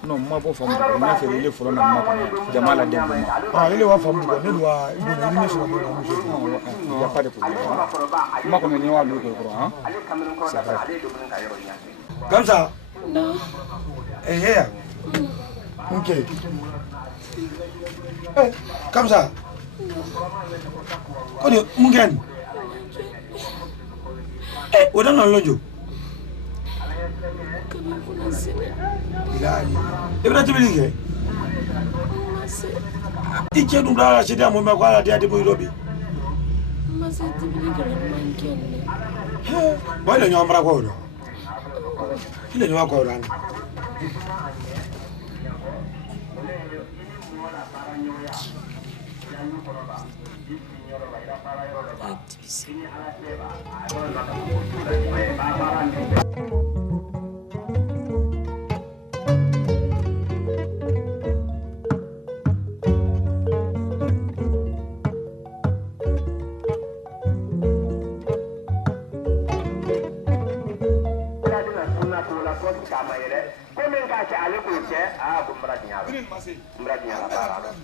No ma bo famu ko na fe le folo na ma ko jamala dem ile wa famu do ne do wa ibo ne ni so mo do ya pa de ko ma ko ni wa lu ko ha Kamsa no here okay Kamsa ko ni mungen oda na lonjo ilahi ibra tibili ke ike dum la se da mo me kwa la dia de bo irobi ma se tibili ke mankele ba le nyo ambra ko do ile nyo ko ran bisi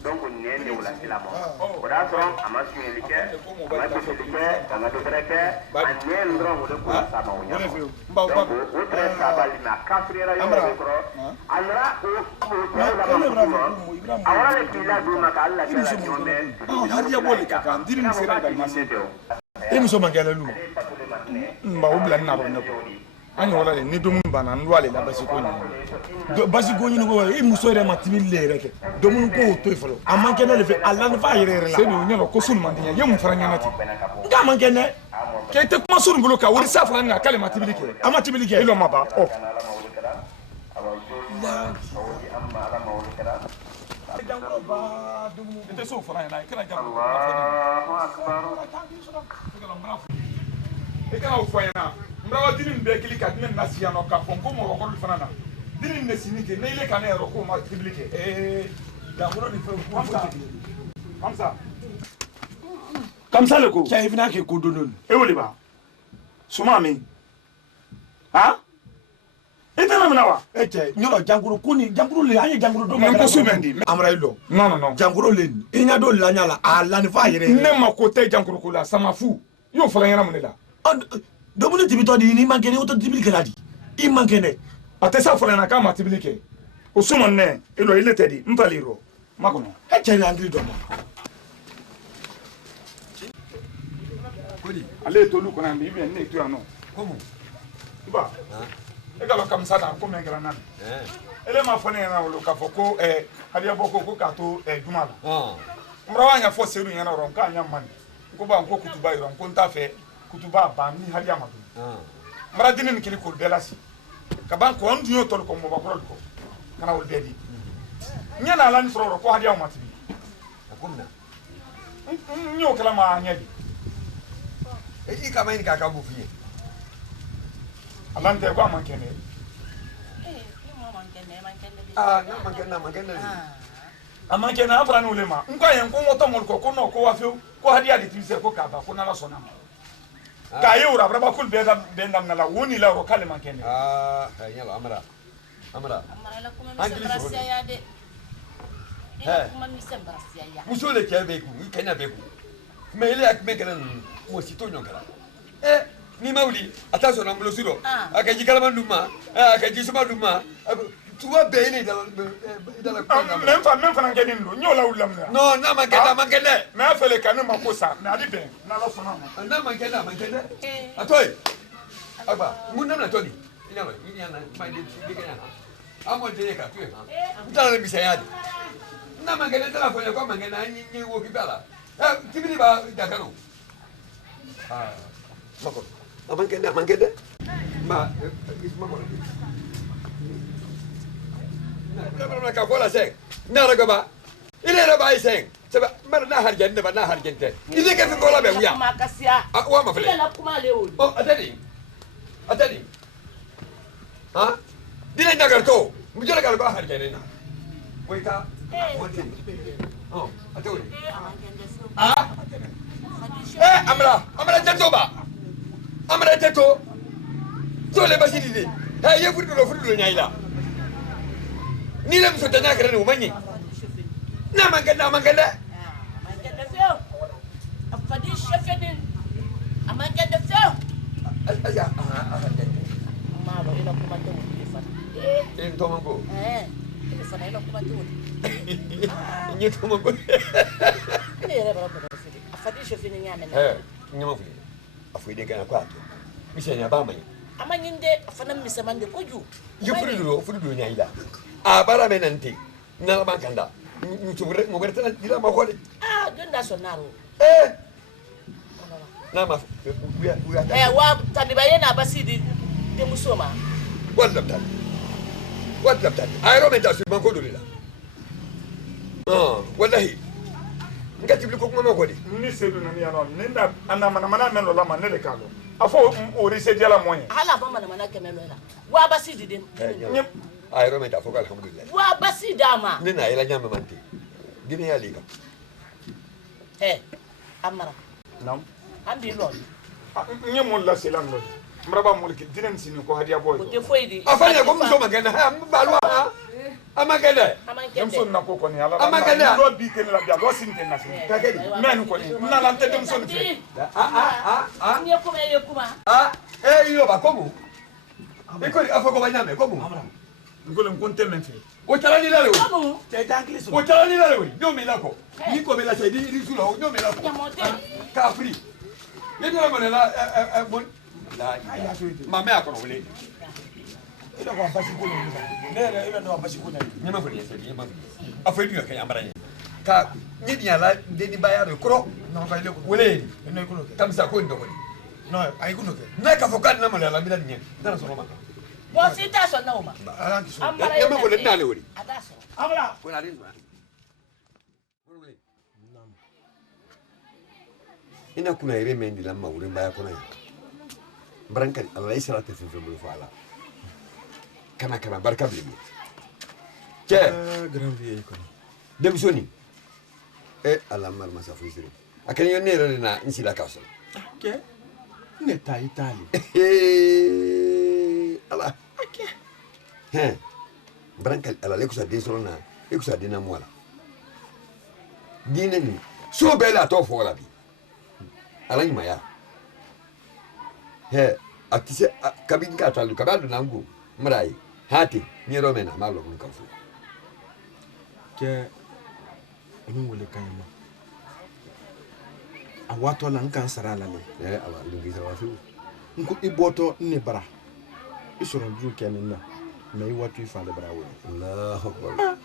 donc ne ne wala silamo o da so amasu yelike amasu yelike amadu kreke anne ndro wala ko sama wonya donc o tre sabali na kafrira yo ko alra o awara le kila duma ka alla kala nyombe hadiya bole ka kan diri mi sera dal masete e muso mangala lu mba o bla na ro ne ko ani wala ni domun bana ndwale la basiko ni basiko ni ko e muso re matimi le reke domun ko to folo amanke ne le fe alla ne fa yere la se no nyalo ko sun mandinya ye mu fara nyanati nga manke ne ke te kuma sun bulu ka wori safa nga kale matibili ke amatibili ke ilo maba o ite so fara na kala jabu Allahu akbar e kana o fayana mbrawa dinin be kili ka dinin nasiya no ka fon ko mo ko fana na dinin ne sinike ne ile kana ero ko ma tiblike da ngoro ni fe ko kamsa le ko kay fina ke ko donon e woli ba suma mi ha ita na mnawa ete nyolo janguru kuni janguru le anye janguru do ma ko sumendi amra ilo non janguru le inya do la nyala ala ni fa yere ne ma ko te janguru ko la sama fu yo fala yana munela domuni tibito di ni mankene o to tibili keladi I mankene atesa fole na kama tibili ke o sumo ne ilo ile tedi mpaliro makono e cheri angri do mo kodi ale to lu kona mi be ne tu ano komo ba e galo kam sada ko me grana ele ma fone na lo ka foko hadiya boko ko ka to jumala mrawa nya fo seru nya na ron ka nya man ko ba ko kutuba ron ko ntafe kutuba ba ni hadiya madu mara dinin kili ko delasi ka ban ko on duyo tol ko mo ba ko kana wol dedi nyana la ni soro ko hadiya matibi akunna nyo kala ma nyadi e kama ni kaka bu fiye alante ko man kene na man kene ama kene afra no lema nko yen ko moto mol ko no ko wafe ko hadiya de tibise ko ka ba ko na la sona ka yura braba kul be dam na la woni la ro kale man kene nyalo amara la kuma mi sembrasia ya de kuma mi sembrasia ya muso le ke be ku kenya be ku me ile ak me kana mo sito nyongala ni mauli attention na mbulo siro akaji kala manduma akaji suma duma tuwa be ile dala même fa ngeni ndo nyola ulamna no na mangena me afele kanu makosa na adi ben na lo sona na mangena atoy aba munna na toni ina ba ina na mai de kenya amo de ka tu utala mi sayadi na mangena tala fanya kwa mangena nyi wo kibala tibili ba dakano mako mangena ma mako na ka fola seng na raga ba ile na ba seng seba mar na harjan ne ba na harjente ile ke ko la be wiya makasia wa ma fele ile la kuma le o atani ha dile na garto mu jela gar ba harjene na wita atoni amra teto tole basidi de ye fudu nyaila ni lem so tanya kare no manyi na manganda feo afadi chefedin amanganda feo aja ma ba ila kuma to telefon to mango telefon ila kuma to ni to mango ni era bara ko afadi chefedin nyame na nyama fu afide kana kwa to misenya ba mai amanyinde afana misamande koju yo fudu nyaila abara menanti na bankanda mutubure muberta dila makole donda sonaro na ma wa tanibaye na basidi de musoma wala tani ayro menta su banko dolila wallahi ngati bliko kuma makodi ni sedu na ni ano ni na ana mana meno la manele kalo afo o resedia la moyen hala ba mana kemelo la wa basidi dem ay rome ta fogal alhamdulillah wa basida ma ni na ila nyama manti gine ya liga amara nam andi lol nye mo la selan lo mraba mulki dinen sini ko hadiya boy ko te foydi afanya ko muso magana ha balwa ha amagada demson na ko ni ala amagada do bi ken la bia do sinte na sini kakedi men ko ni na la te demson fe nye kuma ye kuma iyo ba komu iko afoko banyame komu ngole nkonte men fe o tala ni la le komu te danklis o tala ni la le do mi la ko ni ko me la sai di sula do mi la ko ka free ni do mo la bon la mame akoro wele ila ko basi ko ni ne ila no basi ko ni nyama ko ni sai nyama afedi yo kanya ambaranya ka ni dia la de ni bayaro kro no ba ile ko wele ne ko kamsa ko ndo ko no ay ko no ke na ka fokat na mo la mi la ni dara so ma bo sita so na uma ala ki so nyama ko le ndale wori adaso amla ko na rinzo ina kuna ire mendi la mawure mbaya kuna branka Allah isra ta fi bulu fala kana barka bi ke grand vie ko dem soni Allah mar masa fu sire akan yo ne rena insi la kaso ke ne ta itali Allah ake branka Allah le kusa de sona e kusa de na mwala dine ni so bela to fo la bi ala nyima ya atise kabin ka talu kabadu nangu mrai hati ni romena malo mun kafu ke onu wole kayma awato lan kan sarala le ala lungi sawafu nko iboto ne bara isoro dru kenina me watu ifale bara wo Allahu akbar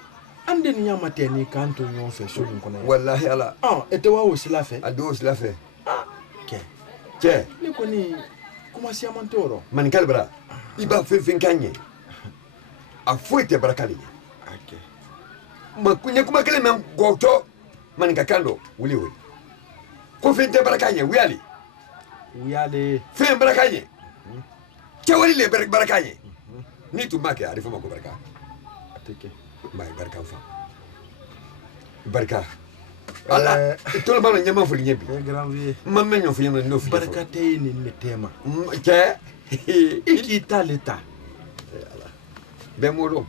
ande ni yamate ni kanto nyon fe so nko na wallahi ala ete wa osila fe ado osila fe ke ni ko ni kuma si amantoro man kalbra iba fin kanye afuite barakali okay makunya kuma kale men goto man kakando wuli ko fin te barakanye wiyali fin barakanye ke wali le barakanye ni tu make arifa mako baraka ateke mai baraka fa baraka ala tol balo nyama fuli nyebi grand vie mamme nyo fuli no fi baraka te ni ne tema ke ikita leta ala be molo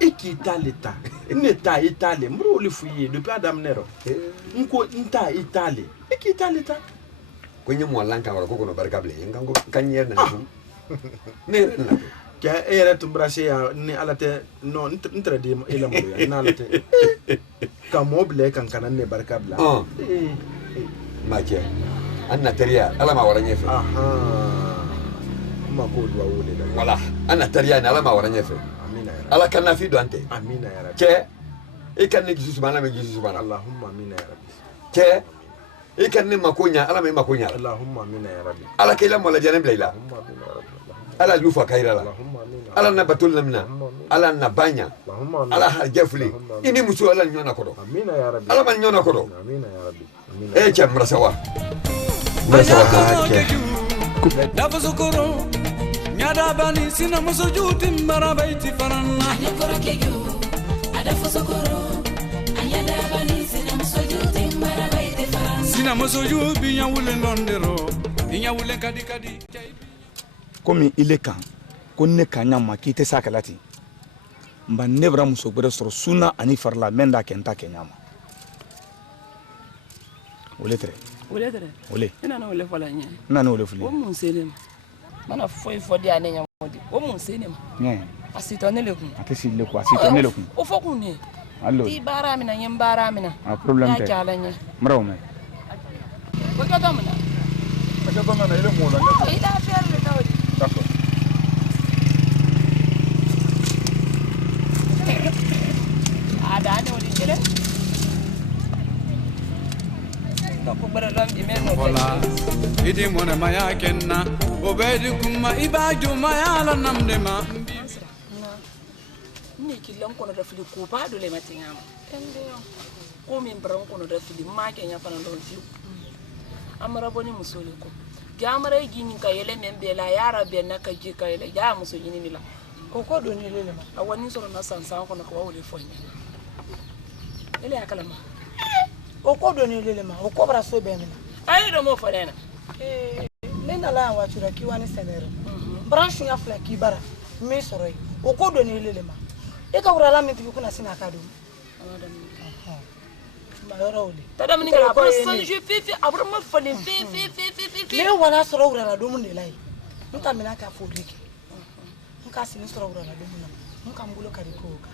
ikita leta ne ta itali mro le fuye depuis adam nero nko nta itali ikita leta kwenye mwalanka wala koko no baraka ble ngango kanyer na ne na ke era tumbrashe ya ni alate no ntra de ila mo ya na alate ka moble kan kanan ne barka bla maje anna tariya ala ma waranye fe ma ko dua wole da wala anna tariya ni ala ma waranye fe amina ya ala kana fi do ante amina ya rabbi ke e kan ne gisu subhana me gisu subhana allahumma amina ya rabbi ke e kan ne makonya ala me makonya allahumma amina ya rabbi ala kila mola janem leila allahumma amina ya rabbi ala lufa kaira la ala na batul namna ala na banya ala harjafli ini musu ala nyona kodo amina ya rabbi ala man nyona kodo amina ya rabbi amina cha mrasawa dafa sukuru nyada bani sina musujuti mbara baiti faranna anyakora keju adafa sukuru anyada bani sina musujuti mbara baiti faranna sina musuju binya wule londero binya wule kadi komi ile kan ko ne kanya ma ki te sakalati mba nebra muso gbere soro suna ani farla menda kenta kenyama ole tere ole ina na ole fala nya na no ole fuli o mun sene mana foi fodi ane nya modi o mun sene ma asito ne lekun atesi leku asito ne leku o fokun ne allo ti bara mina nyem bara mina a problem te ya kala nya mraw me ko to mina ko to na ile mo la ne ida fer le tawdi d'accord ada ne odi jele ko bara lam di men no wala idi mona maya kenna obedi kuma ibaju maya la namde ma ni kilan ko da fili ko ba dole matingama ko min bran ko no da fili ma ke nya fana don fiu amara boni musole ko gamara gini ka yele membe la yara be na ka ji ka yele ya muso yini ni la ko do ni lele ma awani soro na sansa ko na ko wole fonye ele akala ma ko do ni lele ma ko bra so be ni ayi do mo fodena le na la wa chura ki wani senero branche ya fla ki bara me soro yi ko do ni lele ma e ka wura la mi tibi kuna sina ka do ma yoro ole tada mini kala ko san je fi abra ma fane fi le wala soro wura la do mun de lai nta mina ka fo dike nka sini soro wura la do mun na nka mbulo ka ko ka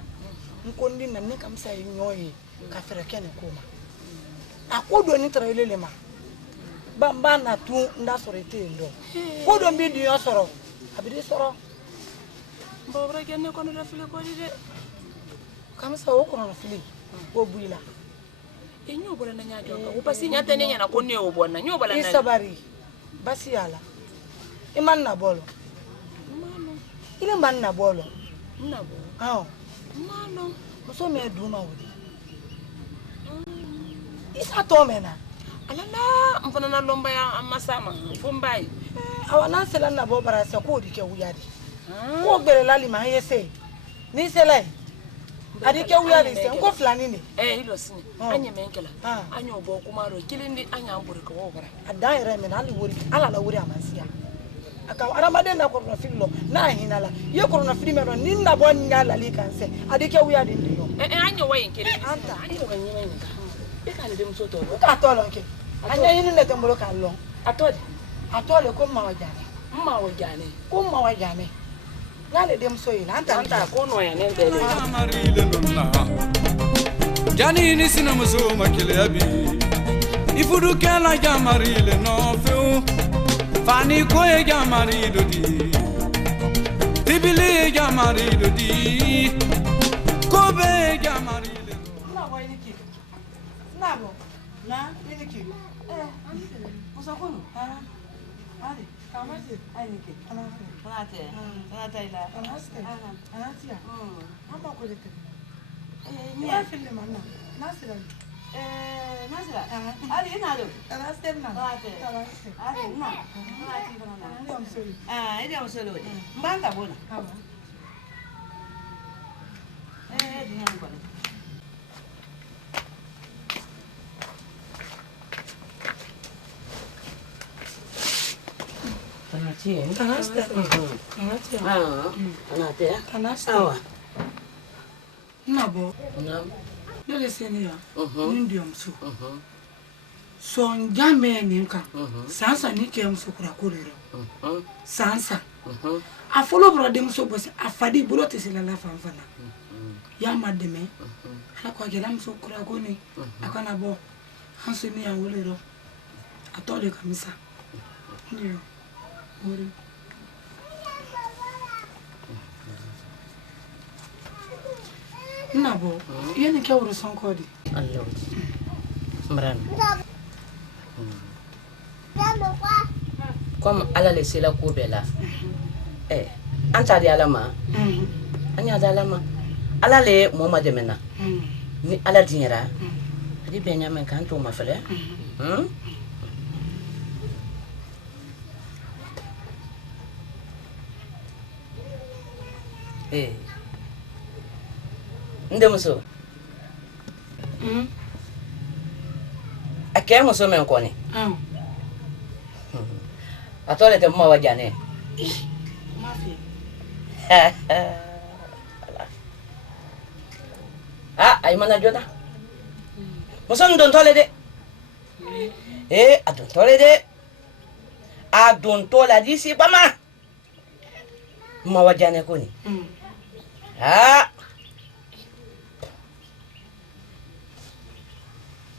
nko ndi na ne kam sai nyoyi ka fere kene ko ma akodo ni tra lele ma bamba na tu nda soro te ndo kodo mbi di yo soro abidi soro bobra genne ko no rafile ko di de kam sa o ko no fili o buila e nyo bola na nyajo ka o pasi nyata ne nyana ko ne o bona nyo bola na isabari basi ala iman na bolo mano ile man na bolo na bo ah mano so me du na wodi isa to mena alala mfana na lomba ya amasama fumbai awana sela na bo bara se ko di ke wuyadi ko gbere lali ma yese ni sela adi ke wuyadi se ko flani ni hilo sini anya menkela anya obo kumaro kilindi anya ambure ko wobara ada ere me na wori ala la wori amansia aka aramade na korona fillo na hinala ye korona filme no ni na bo nyala li kanse adi ke wuyadi ndiyo anya wayin kele anta anya wanyi mai nka e kan dem so to ka to lo ke anya yinu ne tembolo ka lo atole ko ma wajane ko ma wajane ngale dem so ina anta ko no ya ne be marile nonna jani ni sina muso makile abi ifudu kala jamarile no feu fani ko e jamarido di tibili jamarido di ko be jamarile na wa ni ki na bo na ni ki musakono ali kamasi ani ki anate ila anatia mama ko lete ni afile manna nasira nasira ali ina do anastem na anate ali na anati bana ali amsoli ili amsoli mbanga bona dinani bwana Nabo. Yole senior. Indium so. So njame ninka. Sansa ni ke mso kura kolero. Sansa. A follow brother mso boss afadi bulote sila la fanfana. Ya mademe. Ala kwa gela mso kura goni. Akana bo. Hanso ni ya wolero. Atole kamisa. Ndio. Ori. Nabo, yeni ke wuro son kodi. Allah. Mran. Comme ala le sela ko bela. Anta di ala ma. Anya di ala ma. Ala le Muhammad mena. Ni ala dinyara. Adi Benjamin kan to ma fele. Nde muso. Ake muso men koni. Atole te mwa wajane. Mafi. Ay mana jota. Muso ndon tole de. Adon tole de. Adon tola disi bama. Mwa wajane koni.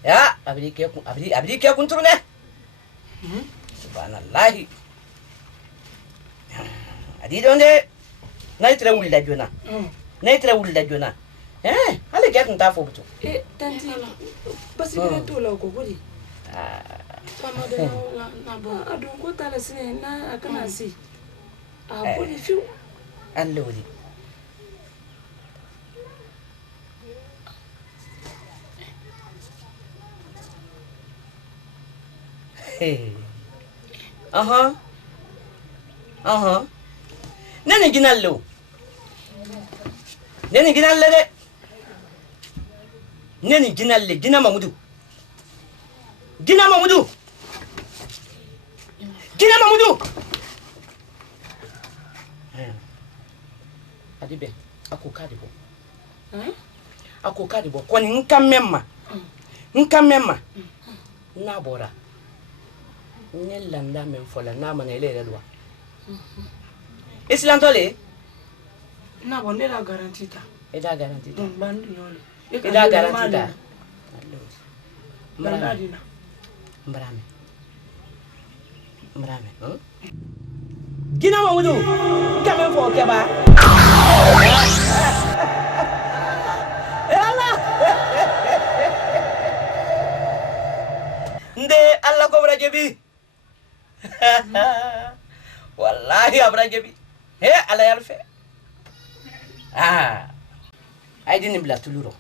Ya, abdi ke kun turne. Subhanallah. Adi donde nai tra wulda jona. Nai tra wulda jona. Ale ke kun ta fo butu. Tanti. Basi bina to la ko godi. Sama de na ba adon ko tala sine na akana si. Bodi fiu. Allah wudi. Nani ginallo. Nani ginalle de. Nani ginalle, gina Mamudu. Gina Mamudu. Gina Mamudu. Adibe, akokadibo. Akokadibo. Kwani nkamemma. Nkamemma. Nabora. Nyelanda memfola na mana ile redwa. Islantole? Na bonde la garantita. Eda garantita. Bandu yole. Eda garantita. Mbrame. Mbrame. Mbrame. Gina Mamudu. Kame fo keba. Nde Allah ko brajebi. Wallahi abrajebi. He ala yarfe. Ay dini bila tuluro.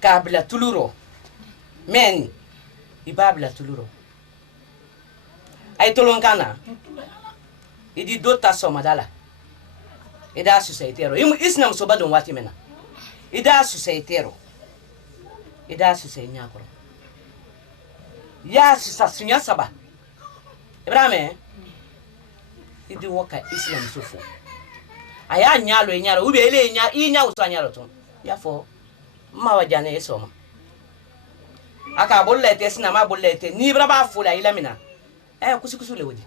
Ka bila tuluro. Meni iba bila tuluro. Ay tolonkana. Idi dota somadala. Ida susaitero. Imu isnam sobadon wati mena. Ida susaitero. Ida susainyakoro. Ya susasunya saba. Ibrahim idi woka islam sofo aya nyalo enyaro ube ele inya usanyaro to ya fo ma wajane esoma aka bollete sina ma bollete ni braba fula ilamina kusukusu le wodi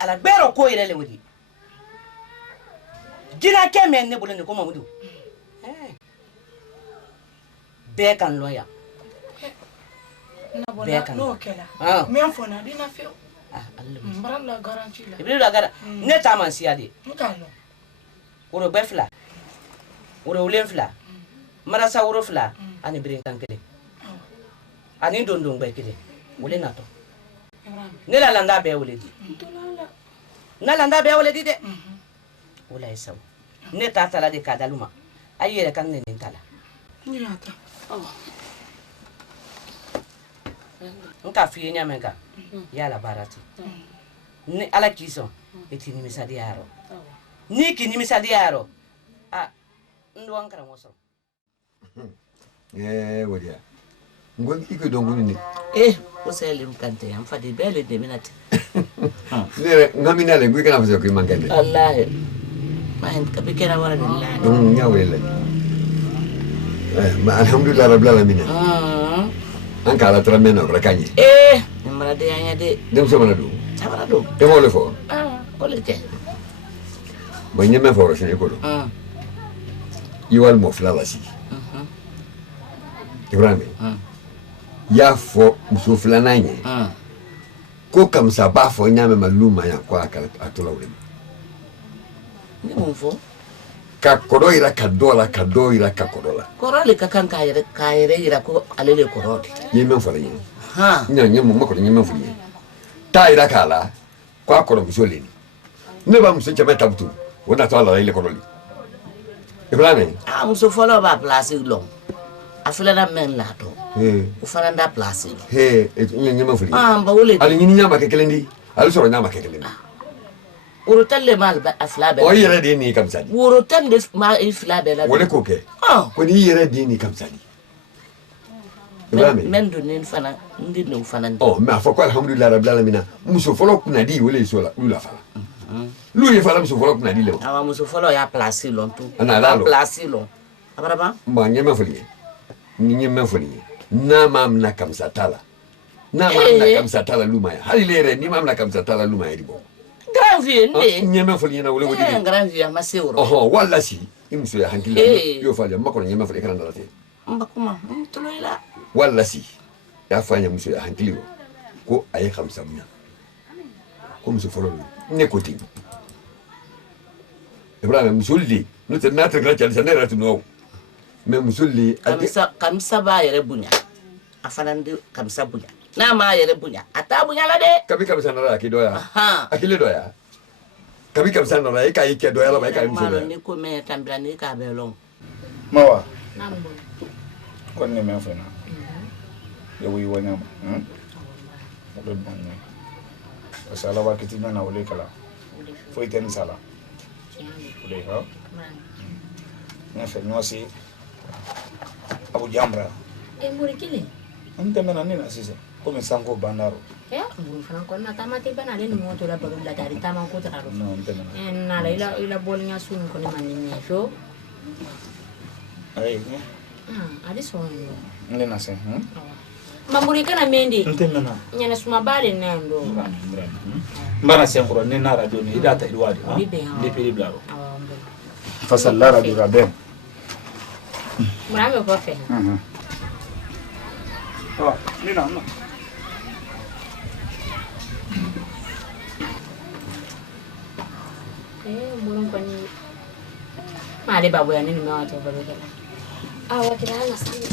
ala bero ko ire le wodi gina kemen ne bolene ko Mamudu be kan loya na bona no kela men fona dina feo mbara la garantie la ibri la gara ne ta man siade mutalo woro befla woro ulenfla marasa woro fla ani brin kankele ani dondon bekele wole nato ne la landa be wole di na landa be wole di de wala isaw ne ta tala de kadaluma ayere kan ne tala ni ata nka fiye nyamenka yala barati ni ala kiso eti ni misadi yaro ni ki ni misadi yaro ndo ankara moso wodia ngon iko dongo ni o sele mkante am fadi bele de minati ne ngamina le ngui kana faso ko mangande wallahi ma hen ka bikera wala billahi nyawele ma alhamdulillah rabbil alamin an kala tramena brakanye mara de anya de dem so manado tabarado e mo le fo ole te bo nyeme fo rosene ko do iwal mo flala si Ibrahim ya fo muso flananye ko kam sa ba fo nyame maluma ya kwa kala atolawre ni mo fo ka kodoira kadola kadoira ka kodola korole ka kan kayere ira ko alele korode yeme fo la yin nya mo ko nyeme fo yin ta ira kala kwa kodo musoleni ne ba muso chama tabutu wona to ala ile koroli Ibrahim muso folo ba place long afela na men la to o fana da place nyeme fo ba wole ali nyini nyama ke kelendi ali soro nyama ke kelendi Urutan le mal ba aflabe. O yere de ni kam sadi. Urutan de ma iflabe la. Wole ko ke. Ko ni yere de ni kam sadi. Men do nin fana ndi no fana. Ma fa ko alhamdulillah rabbil alamin. Muso folo kuna di wole so la lu la fala. Lu ye fala muso folo kuna di le. Awa muso folo ya place lon to. Ana la place lon. Abraba? Ma nyema foli. Ni nyema foli. Na mam na kam satala. Na mam na kam satala luma ya. Hali lere ni mam na kam satala luma ya dibo. Grand vieux ne nyeme foli na wole wodi grand vieux ma seuro wala si imso ya hankila yo fali makko nyeme foli kana dalate mbakuma toloila wala si ya fanya muso ya hankilo ko ay khamsa munya ko muso folo ne ko tin Ibrahim musulli no te natre gratia de sanera tu no me musulli kamsa ba yere bunya afanande kamsa bunya na ma yere bunya ata bunya la de kabi kamsa na ra ki doya akile doya kabi kamsa na ra ka ike doya la ba ka muso ma ni ko me tambira ni ka be long mawa nambo ko ne me fena ya wi wanya le bon parce que ala wa kiti na wole kala fo iten sala le ha na fe no si abu jamra muri kile ante mena ni na sise comme sango bandaro mburu fana ko na tamate bana le ni moto la baru la dari tamang ko taro no ante mena na la ila bolnya sun ko ni manni so ay adi so ni na se mamuri kana mendi ante mena nyana suma bale nando mbana senkoro ni na radio ni data idwadi ha depuis blaro fasal la radio rabe murame ko fe ni na no mulun ko ni male babu ya nini mewa to baro kala kila na sana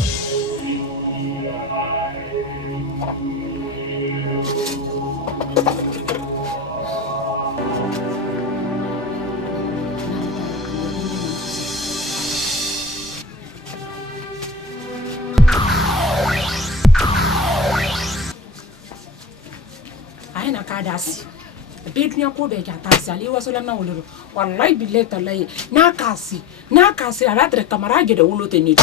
aina kadasi bedunya ko be ka tasi ali wasala na wolo wallahi billahi tallahi na kasi ala tre kamaraje de wolo te ni